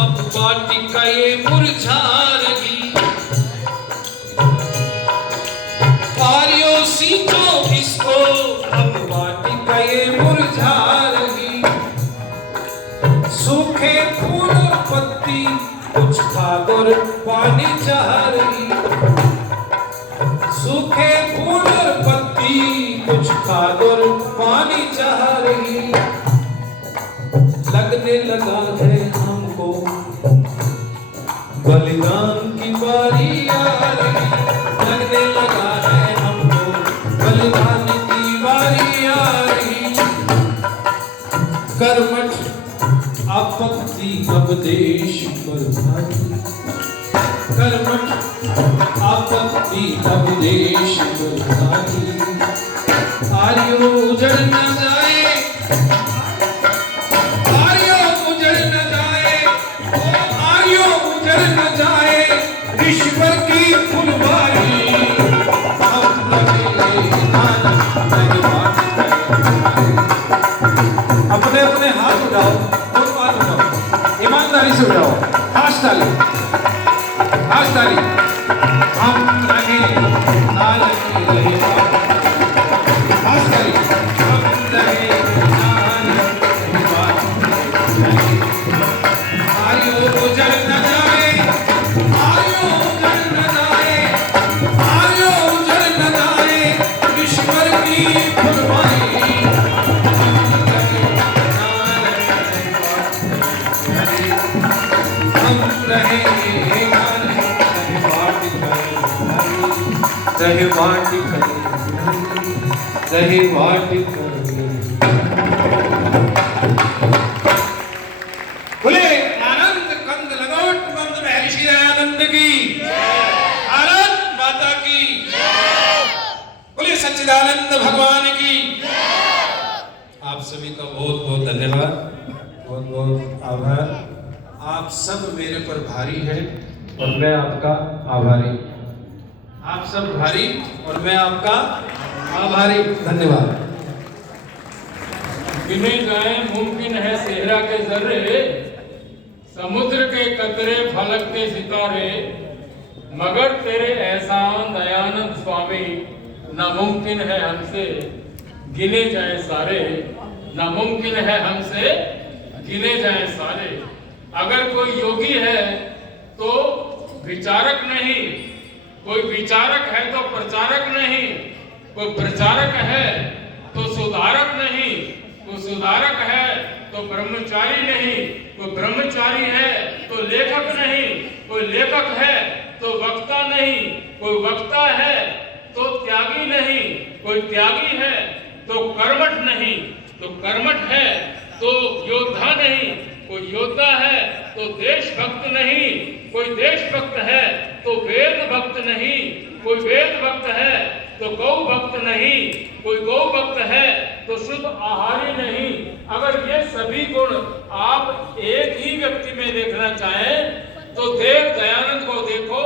अब वाटिका ये मुरझा रही। आर्यो सींचो इसको अब वाटिका ये मुरझा रही। सूखे फूल और पत्ती कुछ खाद और पानी चाह रही। सूखे फूल और पत्ती कुछ खाद और पानी चाह रही। लगने लगा है हमको बलिदान की बारी आ रही। लगने लगा है हमको बलिदान की बारी आ रही। कर्मठ आपत्ति अब देश पर भारी। कर्मठ आपत्ति अब देश पर भारी। आर्यो उजड़ न जाए, आर्यो उजड़ न जाए, ओ आर्यो उजड़ न जाए, ऋषिवर की फुलवारी। हम रहे नान नहीं बात करें। अपने अपने हाथ उठाओ, ईमानदारी से उठाओ, खास ताली, खास ताली। हम रहे नाल रहे खास ताली। हम रहे नाल रहे बात। आर्यो उजड़ न जाए, आर्यो उजड़ न जाए, आर्यो उजड़ न जाए, ईश्वर की फुलवारी। रहे वाटिका रहे वाटिका। बोले आनंद कंद लगोट बंद महर्षि आनंद की, भारत माता की, बोले सच्चिदानंद भगवान की। आप सभी का बहुत बहुत धन्यवाद, बहुत बहुत आभार। आप सब मेरे पर भारी हैं और मैं आपका आभारी। आप सब भारी और मैं आपका आभारी। धन्यवाद। गिने जाए मुमकिन है सेहरा के जर्रे, समुद्र के कतरे फलक के सितारे, मगर तेरे एहसान दयानंद स्वामी नामुमकिन है हमसे गिने जाए सारे। नामुमकिन है हमसे गिने जाए सारे। अगर कोई योगी है तो विचारक नहीं, कोई विचारक है तो प्रचारक नहीं, कोई प्रचारक है तो सुधारक नहीं, कोई सुधारक है तो ब्रह्मचारी नहीं, कोई ब्रह्मचारी है तो लेखक नहीं, कोई लेखक है तो वक्ता नहीं, कोई वक्ता है तो त्यागी नहीं, कोई त्यागी है तो कर्मठ नहीं, तो कर्मठ है तो योद्धा नहीं, कोई योद्धा है तो देशभक्त नहीं, कोई देशभक्त है तो वेद भक्त नहीं, कोई वेद भक्त है तो गौ भक्त नहीं, कोई गौ भक्त है तो शुद्ध आहारी नहीं। अगर ये सभी गुण आप एक ही व्यक्ति में देखना चाहें तो देव दयानंद को देखो।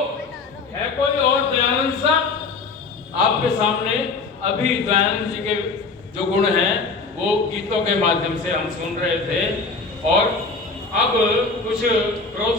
है कोई और दयानंद सा? आपके सामने अभी दयानंद जी के जो गुण हैं वो गीतों के माध्यम से हम सुन रहे थे, और अब कुछ